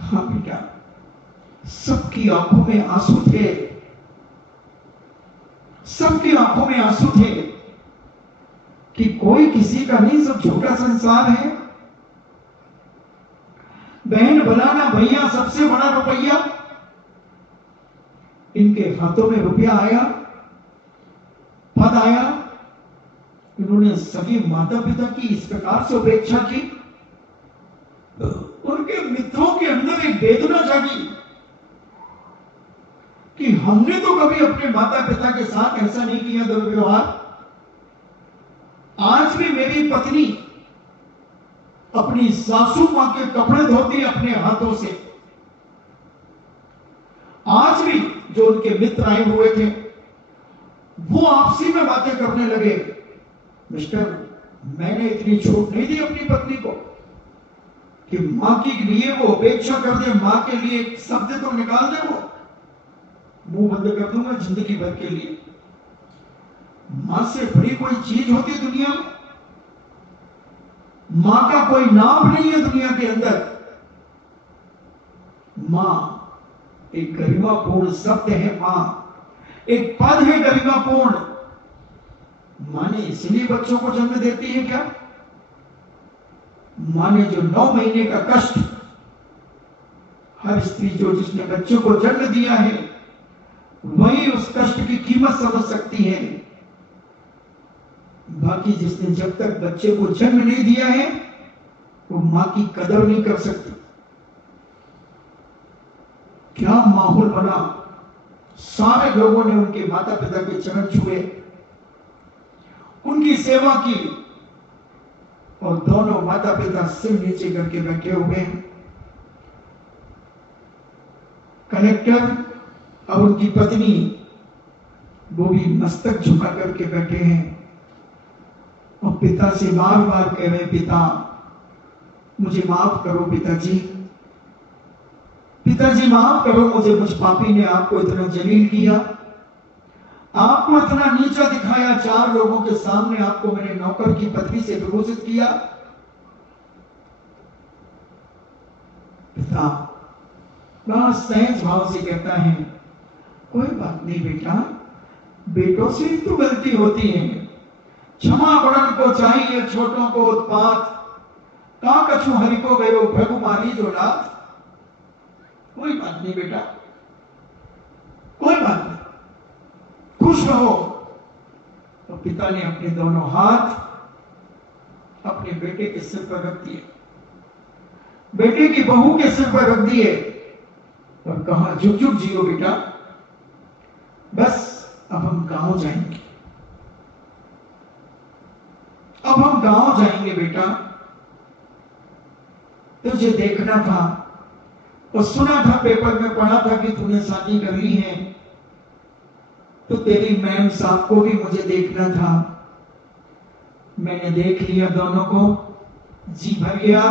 हाँ बेटा, सबकी आंखों में आंसू थे, सबकी आंखों में आंसू थे। कोई किसी का नहीं, सब झूठा संसार है। बहन बनाना भैया सबसे बड़ा रुपया। इनके हाथों में रुपया आया, पद आया, इन्होंने सभी माता पिता की इस प्रकार से उपेक्षा की, उनके मित्रों के अंदर एक वेदना जागी कि हमने तो कभी अपने माता पिता के साथ ऐसा नहीं किया दुर्व्यवहार। आज भी मेरी पत्नी अपनी सासू मां के कपड़े धोती अपने हाथों से। आज भी जो उनके मित्र आए हुए थे वो आपसी में बातें करने लगे, मिस्टर मैंने इतनी छूट नहीं दी अपनी पत्नी को कि मां के लिए वो अपेक्षा कर दे, मां के लिए एक शब्द तो निकाल दे, वो मुंह बंद कर दूंगा जिंदगी भर के लिए। मां से बड़ी कोई चीज होती दुनिया में? मां का कोई नाम नहीं है दुनिया के अंदर। मां एक गरिमापूर्ण शब्द है, मां एक पद है गरिमापूर्ण। मां ने इसलिए बच्चों को जन्म देती है क्या? मां ने जो 9 महीने का कष्ट, हर स्त्री जो जिसने बच्चों को जन्म दिया है वही उस कष्ट की कीमत समझ सकती है। बाकी जिसने जब तक बच्चे को जन्म नहीं दिया है वो मां की कदर नहीं कर सकती। क्या माहौल बना, सारे लोगों ने उनके माता पिता के चरण छुए, उनकी सेवा की, और दोनों माता पिता सिर नीचे करके बैठे हुए हैं। कलेक्टर और उनकी पत्नी वो भी मस्तक झुका करके बैठे हैं और पिता से बार बार कह रहे, पिता मुझे माफ करो, पिताजी पिताजी माफ करो मुझे, मुझ पापी ने आपको इतना जलील किया, आपको इतना नीचा दिखाया, 4 लोगों के सामने आपको मेरे नौकर की पत्नी से विभूषित किया। पिता बड़ा सहज भाव से कहता है, कोई बात नहीं बेटा, बेटों से ही तो गलती होती है, क्षमा बड़न को चाहिए छोटों को उत्पात, का कछु हरि को गयो प्रभु मारी जो लात। कोई बात नहीं बेटा, कोई बात नहीं, खुश रहो। तो पिता ने अपने दोनों हाथ अपने बेटे के सिर पर रख दिए, बेटे की बहू के सिर पर रख दिए और कहा, झुक झुक जियो बेटा, बस अब हम गांव जाएंगे, अब हम गांव जाएंगे बेटा, तुझे देखना था और सुना था, पेपर में पढ़ा था कि तूने शादी कर ली है, तो तेरी मैम साहब को भी मुझे देखना था। मैंने देख लिया दोनों को, जी भर गया,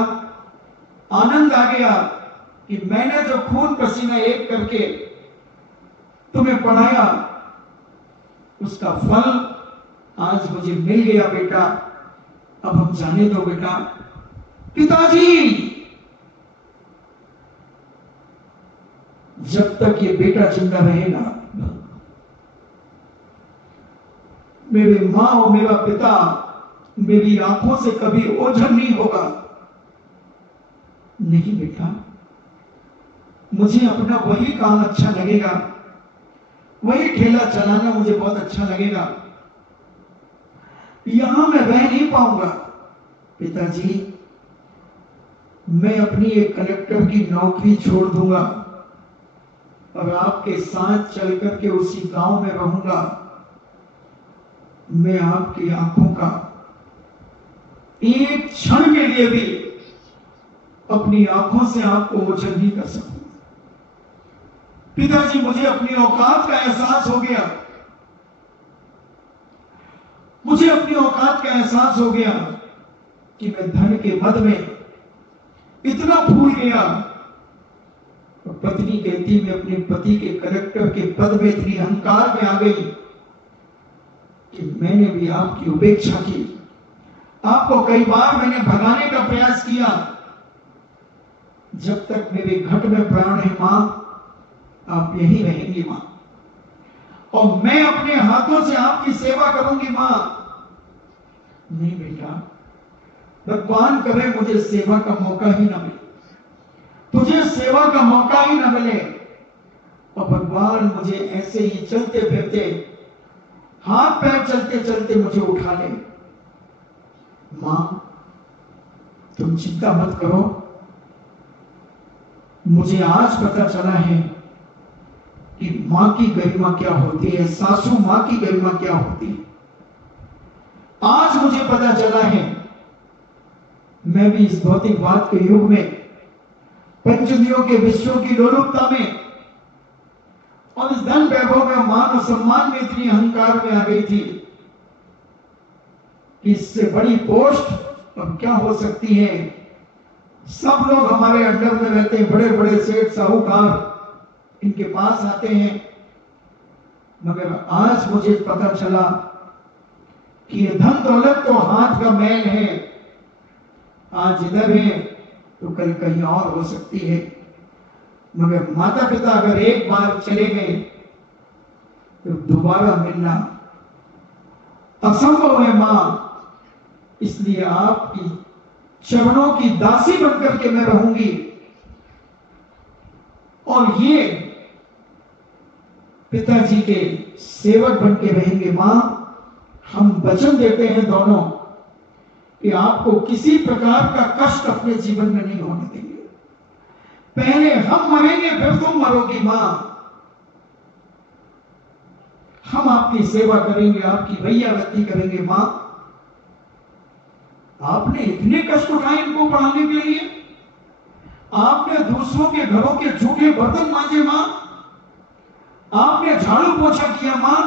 आनंद आ गया कि मैंने जो खून पसीना एक करके तुम्हें पढ़ाया उसका फल आज मुझे मिल गया बेटा, अब हम जाने दो बेटा। पिताजी, जब तक ये बेटा जिंदा रहेगा मेरी मां और मेरा पिता मेरी आंखों से कभी ओझल नहीं होगा। नहीं बेटा, मुझे अपना वही काम अच्छा लगेगा, वही ठेला चलाना मुझे बहुत अच्छा लगेगा, यहां मैं रह नहीं पाऊंगा। पिताजी, मैं अपनी एक कलेक्टर की नौकरी छोड़ दूंगा और आपके साथ चल करके उसी गांव में रहूंगा। मैं आपकी आंखों का एक क्षण के लिए भी अपनी आंखों से आपको ओझल नहीं कर सकूं। पिताजी, मुझे अपनी औकात का एहसास हो गया, मुझे अपनी औकात का एहसास हो गया कि मैं धन के मद में इतना भूल गया। और पत्नी कहती, मैं अपने पति के कलेक्टर के पद में इतनी अहंकार में आ गई कि मैंने भी आपकी उपेक्षा की, आपको कई बार मैंने भगाने का प्रयास किया। जब तक मेरे घट में प्राण है मां, आप यही रहेंगी मां, और मैं अपने हाथों से आपकी सेवा करूंगी मां। नहीं बेटा, भगवान करे मुझे सेवा का मौका ही ना मिले, तुझे सेवा का मौका ही ना मिले, और भगवान मुझे ऐसे ही चलते फिरते, हाथ पैर चलते चलते मुझे उठा ले। मां, तुम चिंता मत करो, मुझे आज पता चला है कि मां की गरिमा क्या होती है, सासू मां की गरिमा क्या होती है। आज मुझे पता चला है, मैं भी इस भौतिकवाद के युग में, पंचदियों के विषयों की लोलुपता में और इस धन वैभव में, मान और सम्मान में इतनी अहंकार में आ गई थी कि इससे बड़ी पोस्ट अब क्या हो सकती है। सब लोग हमारे अंडर में रहते हैं, बड़े बड़े सेठ साहूकार इनके पास आते हैं, मगर आज मुझे पता चला कि ये धन दौलत तो हाथ का मैल है, आज इधर है तो कल कहीं और हो सकती है, मगर माता पिता अगर एक बार चले गए तो दोबारा मिलना असंभव है। मां, इसलिए आपकी चरणों की दासी बनकर के मैं रहूंगी, और ये पिताजी के सेवक बन के रहेंगे। मां, हम वचन देते हैं दोनों कि आपको किसी प्रकार का कष्ट अपने जीवन में नहीं होने देंगे। पहले हम मरेंगे फिर तुम मरोगी। मां, हम आपकी सेवा करेंगे, आपकी भैयावृत्ति करेंगे। मां, आपने इतने कष्ट उठाए इनको पढ़ाने के लिए, आपने दूसरों के घरों के झूठे बर्तन मांजे। मां, आपने झाड़ू पोछा किया। मां,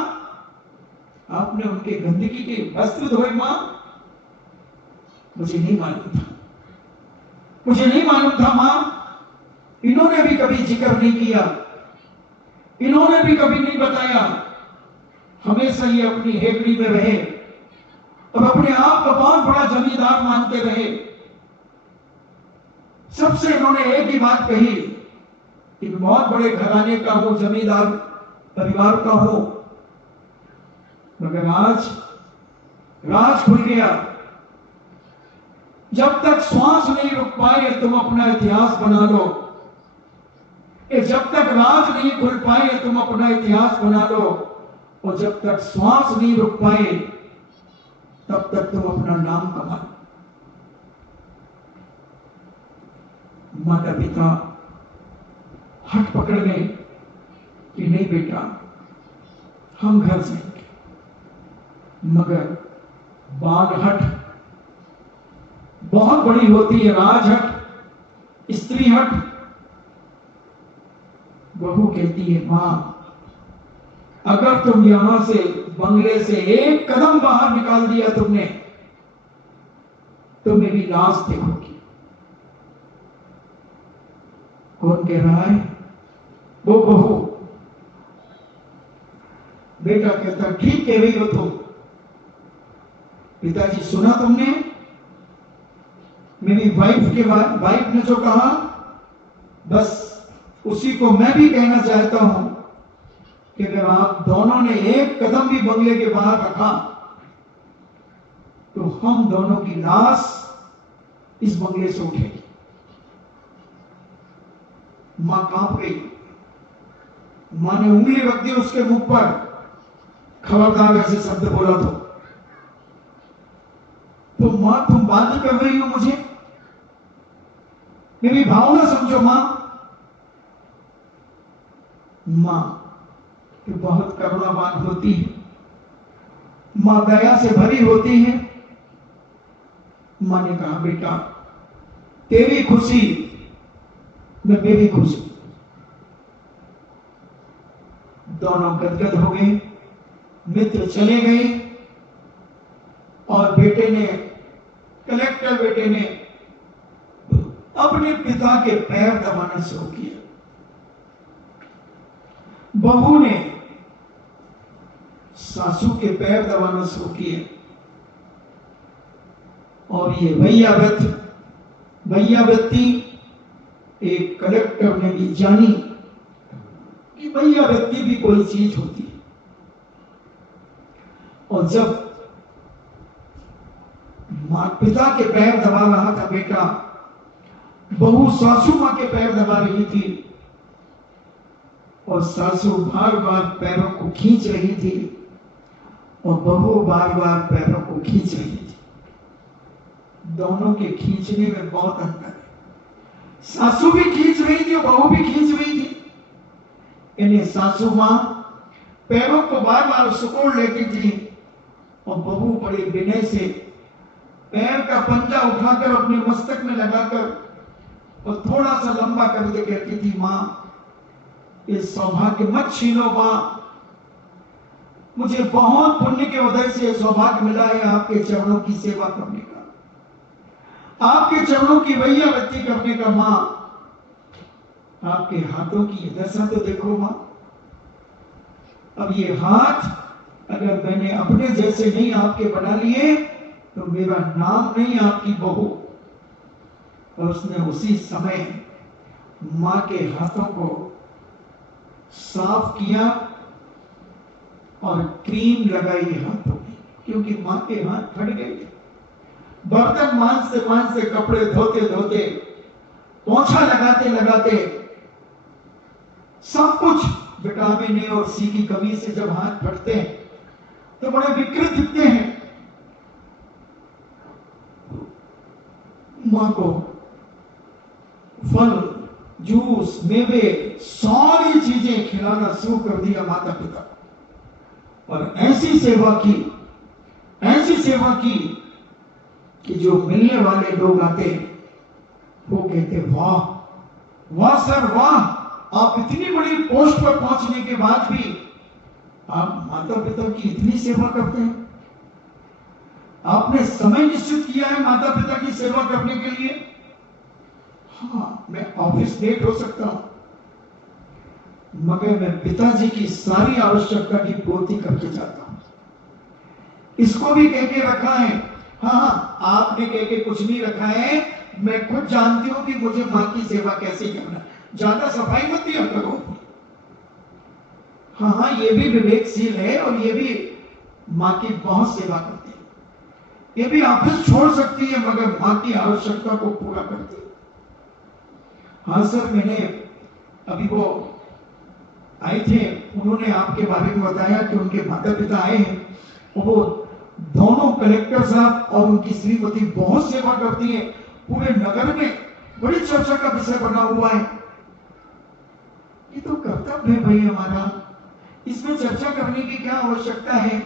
आपने उनके गंदगी के वस्त्र धोए। मां, मुझे नहीं मालूम था, मुझे नहीं मालूम था। मां, इन्होंने भी कभी जिक्र नहीं किया, इन्होंने भी कभी नहीं बताया, हमेशा ये अपनी हेगड़ी में रहे और अपने आप को बहुत बड़ा जमींदार मानते रहे। सबसे इन्होंने एक ही बात कही कि बहुत बड़े घराने का हो, जमींदार परिवार का हो, मगर आज राज खुल गया। जब तक श्वास नहीं रुक पाए तुम अपना इतिहास बना लो, जब तक राज नहीं खुल पाए तुम अपना इतिहास बना लो, और जब तक श्वास नहीं रुक पाए तब तक तुम अपना नाम कमा लो। माता पिता हट पकड़ गए कि नहीं बेटा, हम घर जाएंगे, मगर बागहट बहुत बड़ी होती है, राजहट, स्त्री हट। बहू कहती है, मां, अगर तुम यहां से, बंगले से एक कदम बाहर निकाल दिया तुमने, तो मेरी लाश देखोगी। कौन कह रहा है? वो बहू। बेटा कहता, ठीक कह रही हो तुम। पिताजी, सुना तुमने मेरी वाइफ ने जो कहा, बस उसी को मैं भी कहना चाहता हूं कि अगर आप दोनों ने एक कदम भी बंगले के बाहर रखा तो हम दोनों की लाश इस बंगले से उठेगी। मां कांप गई। मां ने उंगली रख दी उसके मुंह पर, खबरदार ऐसे शब्द बोला तो मां तुम बात कर रही हो मुझे, मेरी भावना समझो। मां तो बहुत करुणावान होती है, मां दया से भरी होती है। मां ने कहा, बेटा तेरी खुशी में मेरी खुशी। दोनों गदगद हो गए, मित्र चले गए, और बेटे ने, कलेक्टर बेटे ने अपने पिता के पैर दबाना शुरू किया। बहू ने सासू के पैर दबाना शुरू किए, और ये भैयावृत्ति एक कलेक्टर ने भी जानी कि भैयावृत्ति भी कोई चीज होती है। और जब पिता के पैर दबा रहा था बेटा, बहू सासू मां के पैर दबा रही थी और सासू बार बार पैरों को खींच रही थी और बहू बार बार पैरों को खींच रही थी। दोनों के खींचने में बहुत अंतर है। सासू भी खींच रही थी और बहू भी खींच रही थी। इन्हें सासू मां पैरों को बार बार सुकोड़ लेती थी और बहू बड़े विनय से पैर का पंजा उठाकर अपने मस्तक में लगाकर और थोड़ा सा लंबा करके कहती थी, मां ये सौभाग्य मत छीनो मां, मुझे बहुत पुण्य के उदय से सौभाग्य मिला है आपके चरणों की सेवा करने का, आपके चरणों की वैयावृत्ति करने का। मां आपके हाथों की दशा तो देखो मां, अब ये हाथ अगर मैंने अपने जैसे नहीं आपके बना लिए तो मेरा नाम नहीं आपकी बहू। और उसने उसी समय मां के हाथों को साफ किया और क्रीम लगाई हाथों में, क्योंकि मां के हाथ फट गए थे। बर्तन मांजते कपड़े धोते धोते पोंछा लगाते लगाते सब कुछ विटामिन ए और सी की कमी से जब हाथ फटते हैं तो बड़े विकृत दिखते हैं। मां को फल, जूस, मेवे, सारी चीजें खिलाना शुरू कर दिया माता पिता, और ऐसी सेवा की कि जो मिलने वाले लोग आते वो कहते, वाह वाह सर वाह, आप इतनी बड़ी पोस्ट पर पहुंचने के बाद भी आप माता पिता की इतनी सेवा करते हैं। आपने समय निश्चित किया है माता पिता की सेवा करने के लिए। हाँ, मैं ऑफिस लेट हो सकता हूं, मगर मैं पिताजी की सारी आवश्यकता की पूर्ति करके जाता हूं। इसको भी कह के रखा है। हाँ, आपने कह के कुछ नहीं रखा है, मैं खुद जानती हूं कि मुझे मां की सेवा कैसे करना है। ज्यादा सफाई मत दिया करो। हाँ, ये भी विवेकशील है और ये भी मां की बहुत सेवा करती है। ये भी ऑफिस छोड़ सकती है मगर मां की आवश्यकता को पूरा करती है। हाँ सर, मैंने अभी वो आए थे, उन्होंने आपके बारे में बताया कि उनके माता पिता आए हैं, वो दोनों कलेक्टर साहब और उनकी श्रीमती बहुत सेवा करती है, पूरे नगर में बड़ी चर्चा का विषय बना हुआ है। ये तो कर्तव्य है भाई हमारा, इसमें चर्चा करने की क्या आवश्यकता है,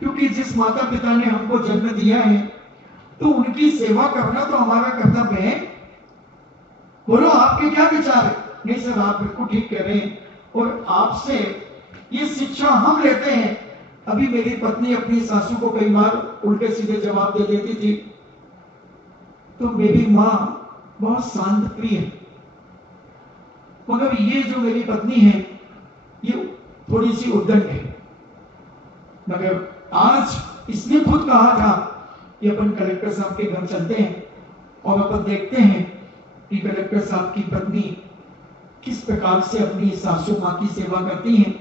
क्योंकि जिस माता पिता ने हमको जन्म दिया है तो उनकी सेवा करना तो हमारा कर्तव्य है। बोलो आपके क्या विचार है? नहीं सर, आप बिल्कुल ठीक कह रहे हैं और आपसे ये शिक्षा हम लेते हैं। अभी मेरी पत्नी अपनी सासू को कई बार उल्टे सीधे जवाब दे देती थी, तो मेरी माँ बहुत शांत प्रिय है, मगर ये जो मेरी पत्नी है ये थोड़ी सी उद्दंड है। मगर आज इसने खुद कहा था कि अपन कलेक्टर साहब के घर चलते हैं और अपन देखते हैं कि कलेक्टर साहब की पत्नी किस प्रकार से अपनी सासू मां की सेवा करती हैं,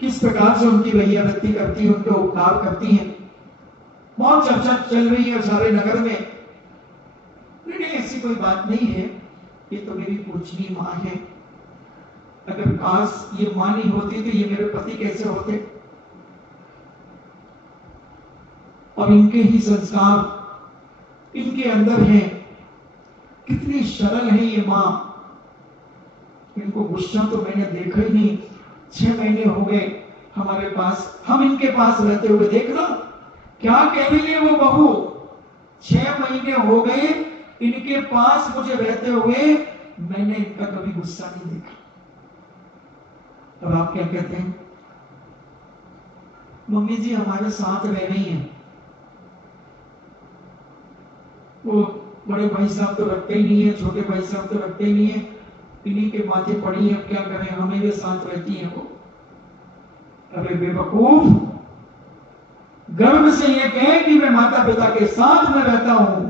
किस प्रकार से उनकी वैयावृत्ति करती है, उनके उपकार करती हैं। बहुत चर्चा चल रही है सारे नगर में। नहीं, ऐसी कोई बात नहीं है, ये तो मेरी पूजनीय मां है। अगर काश ये मां नहीं होती तो ये मेरे पति कैसे होते। और इनके ही संस्कार इनके अंदर हैं। कितनी सरल है ये मां, इनको गुस्सा तो मैंने देखा ही नहीं। 6 महीने हो गए हमारे पास, हम इनके पास रहते हुए, देखना क्या कह रही है वो बहू। 6 महीने हो गए इनके पास मुझे रहते हुए, मैंने इनका कभी गुस्सा नहीं देखा। और आप क्या कहते हैं? मम्मी जी हमारे साथ रह रही हैं, वो बड़े भाई साहब तो रखते ही नहीं है, छोटे भाई साहब तो रखते ही नहीं है, इन्हीं के माथे पड़ी है, अब क्या करें, हमें भी साथ रहती है वो। अरे बेवकूफ, गर्व से ये कहे कि मैं माता पिता के साथ में रहता हूं,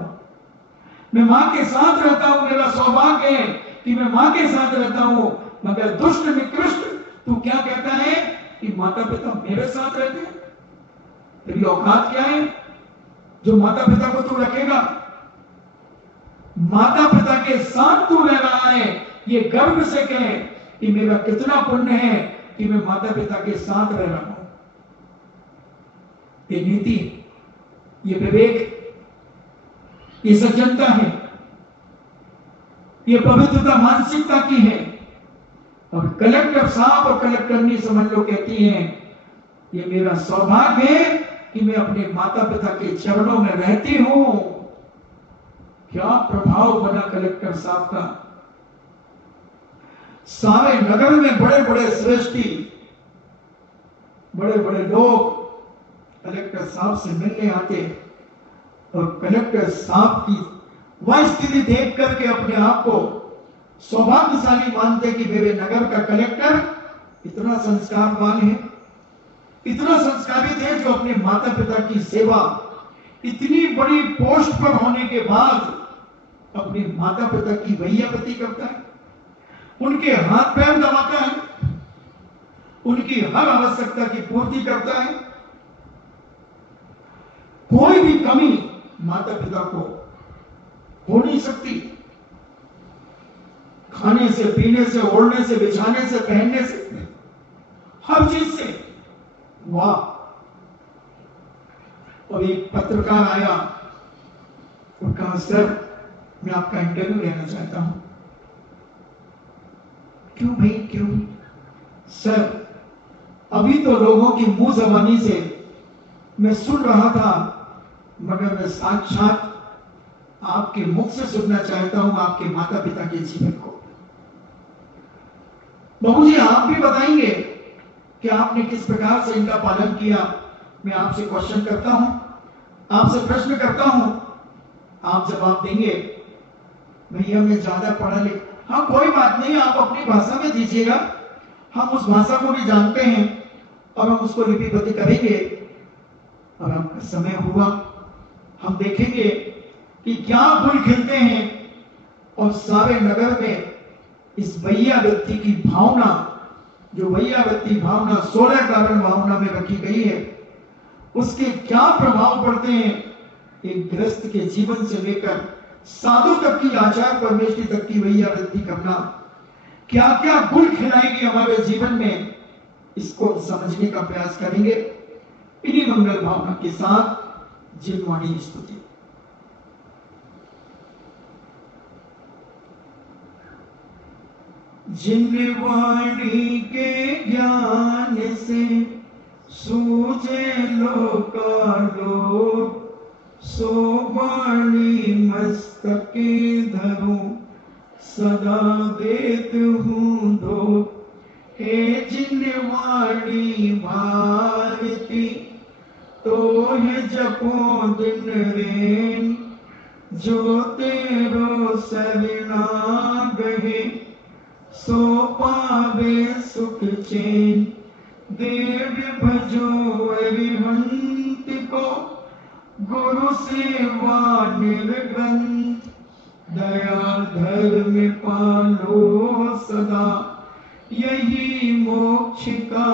मैं मां के साथ रहता हूं, मेरा सौभाग्य है कि मैं मां के साथ रहता हूं। मगर दुष्ट निकृष्ट तू क्या कहता है कि माता पिता मेरे साथ रहते हैं? तेरी औकात क्या है? जो माता पिता को तू रखेगा, माता पिता के साथ तू रह रहा है, ये गर्व से कहे कि मेरा कितना पुण्य है कि मैं माता पिता के साथ रह रहा हूं। ये नीति, ये विवेक, ये सज्जनता है, ये पवित्रता मानसिकता की है। और कलेक्टर साहब और कलेक्टरनी समझ लो कहती हैं, ये मेरा सौभाग्य है कि मैं अपने माता पिता के चरणों में रहती हूं। क्या प्रभाव बना कलेक्टर साहब का। सारे नगर में बड़े बड़े श्रेष्ठी, बड़े बड़े लोग कलेक्टर साहब से मिलने आते और कलेक्टर साहब की वह स्थिति देख करके अपने आप को सौभाग्यशाली मानते कि मेरे नगर का कलेक्टर इतना संस्कारवान है, इतना संस्कारित है, जो अपने माता पिता की सेवा इतनी बड़ी पोस्ट पर होने के बाद अपने माता पिता की वैयावती करता है, उनके हाथ पैर दबाता है, उनकी हर आवश्यकता की पूर्ति करता है। कोई भी कमी माता पिता को हो नहीं सकती, खाने से, पीने से, ओढ़ने से, बिछाने से, पहनने से, हर चीज से। वाह। और एक पत्रकार आया और कहा, सर मैं आपका इंटरव्यू लेना चाहता हूं। क्यों भाई, क्यों? सर अभी तो लोगों की मुंह जबानी से मैं सुन रहा था, मगर मैं साक्षात आपके मुख से सुनना चाहता हूं आपके माता पिता के जीवन को। बहू जी, आप भी बताएंगे कि आपने किस प्रकार से इनका पालन किया। मैं आपसे क्वेश्चन करता हूं, आपसे प्रश्न करता हूं, आप जवाब देंगे। भैया मैं ज्यादा पढ़ा लिखा, हाँ कोई बात नहीं, आप अपनी भाषा में दीजिएगा, हम उस भाषा को भी जानते हैं और हम उसको लिपिबद्ध करेंगे। और आपका समय हुआ, हम देखेंगे कि क्या गुण खिलते हैं और सारे नगर में इस वैयावृत्ति की भावना, जो वैयावृत्ति भावना 16 कारण भावना में रखी गई है, उसके क्या प्रभाव पड़ते हैं एक गृहस्थ के जीवन से लेकर साधु तक की, आचार परमेष्ठी तक की वैयावृत्ति करना क्या क्या गुण खिलाएगी हमारे जीवन में, इसको समझने का प्रयास करेंगे इन्हीं मंगल भावना के साथ। जिनवाणी स्तुति। जिनवाणी के ज्ञान से सूझे लोकालोक, सो वाणी मस्तके धरूं सदा देत हूँ दो। हे जिनवाणी भारती, तो है जपो दिन रेन, जो तेरो सरना गहे, सो पावे सुख चैन। देव भजो अरिहंत को, गुरु सेवा निर्ग्रंथ, दया धर्म पालो सदा, यही मोक्ष का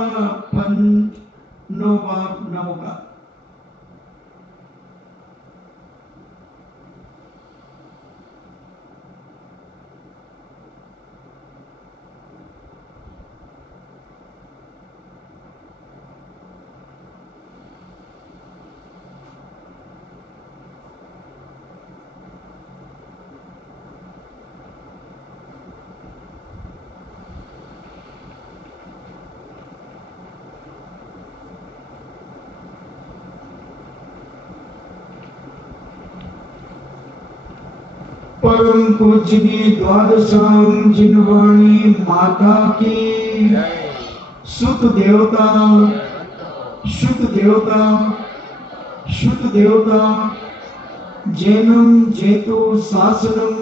पंथ। नमो का परम पूजनीय द्वादशाम जिनवाणी माता की, सुत देवता, शुद्ध देवता, शुद्ध देवता, जैनम जेतु शासनम,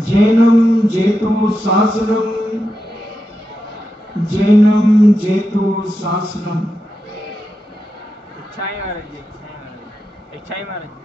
जैनम जेतु शासनम, जैनम जेतु शासनम। इच्छाएं महाराज जी, इच्छाएं महाराज।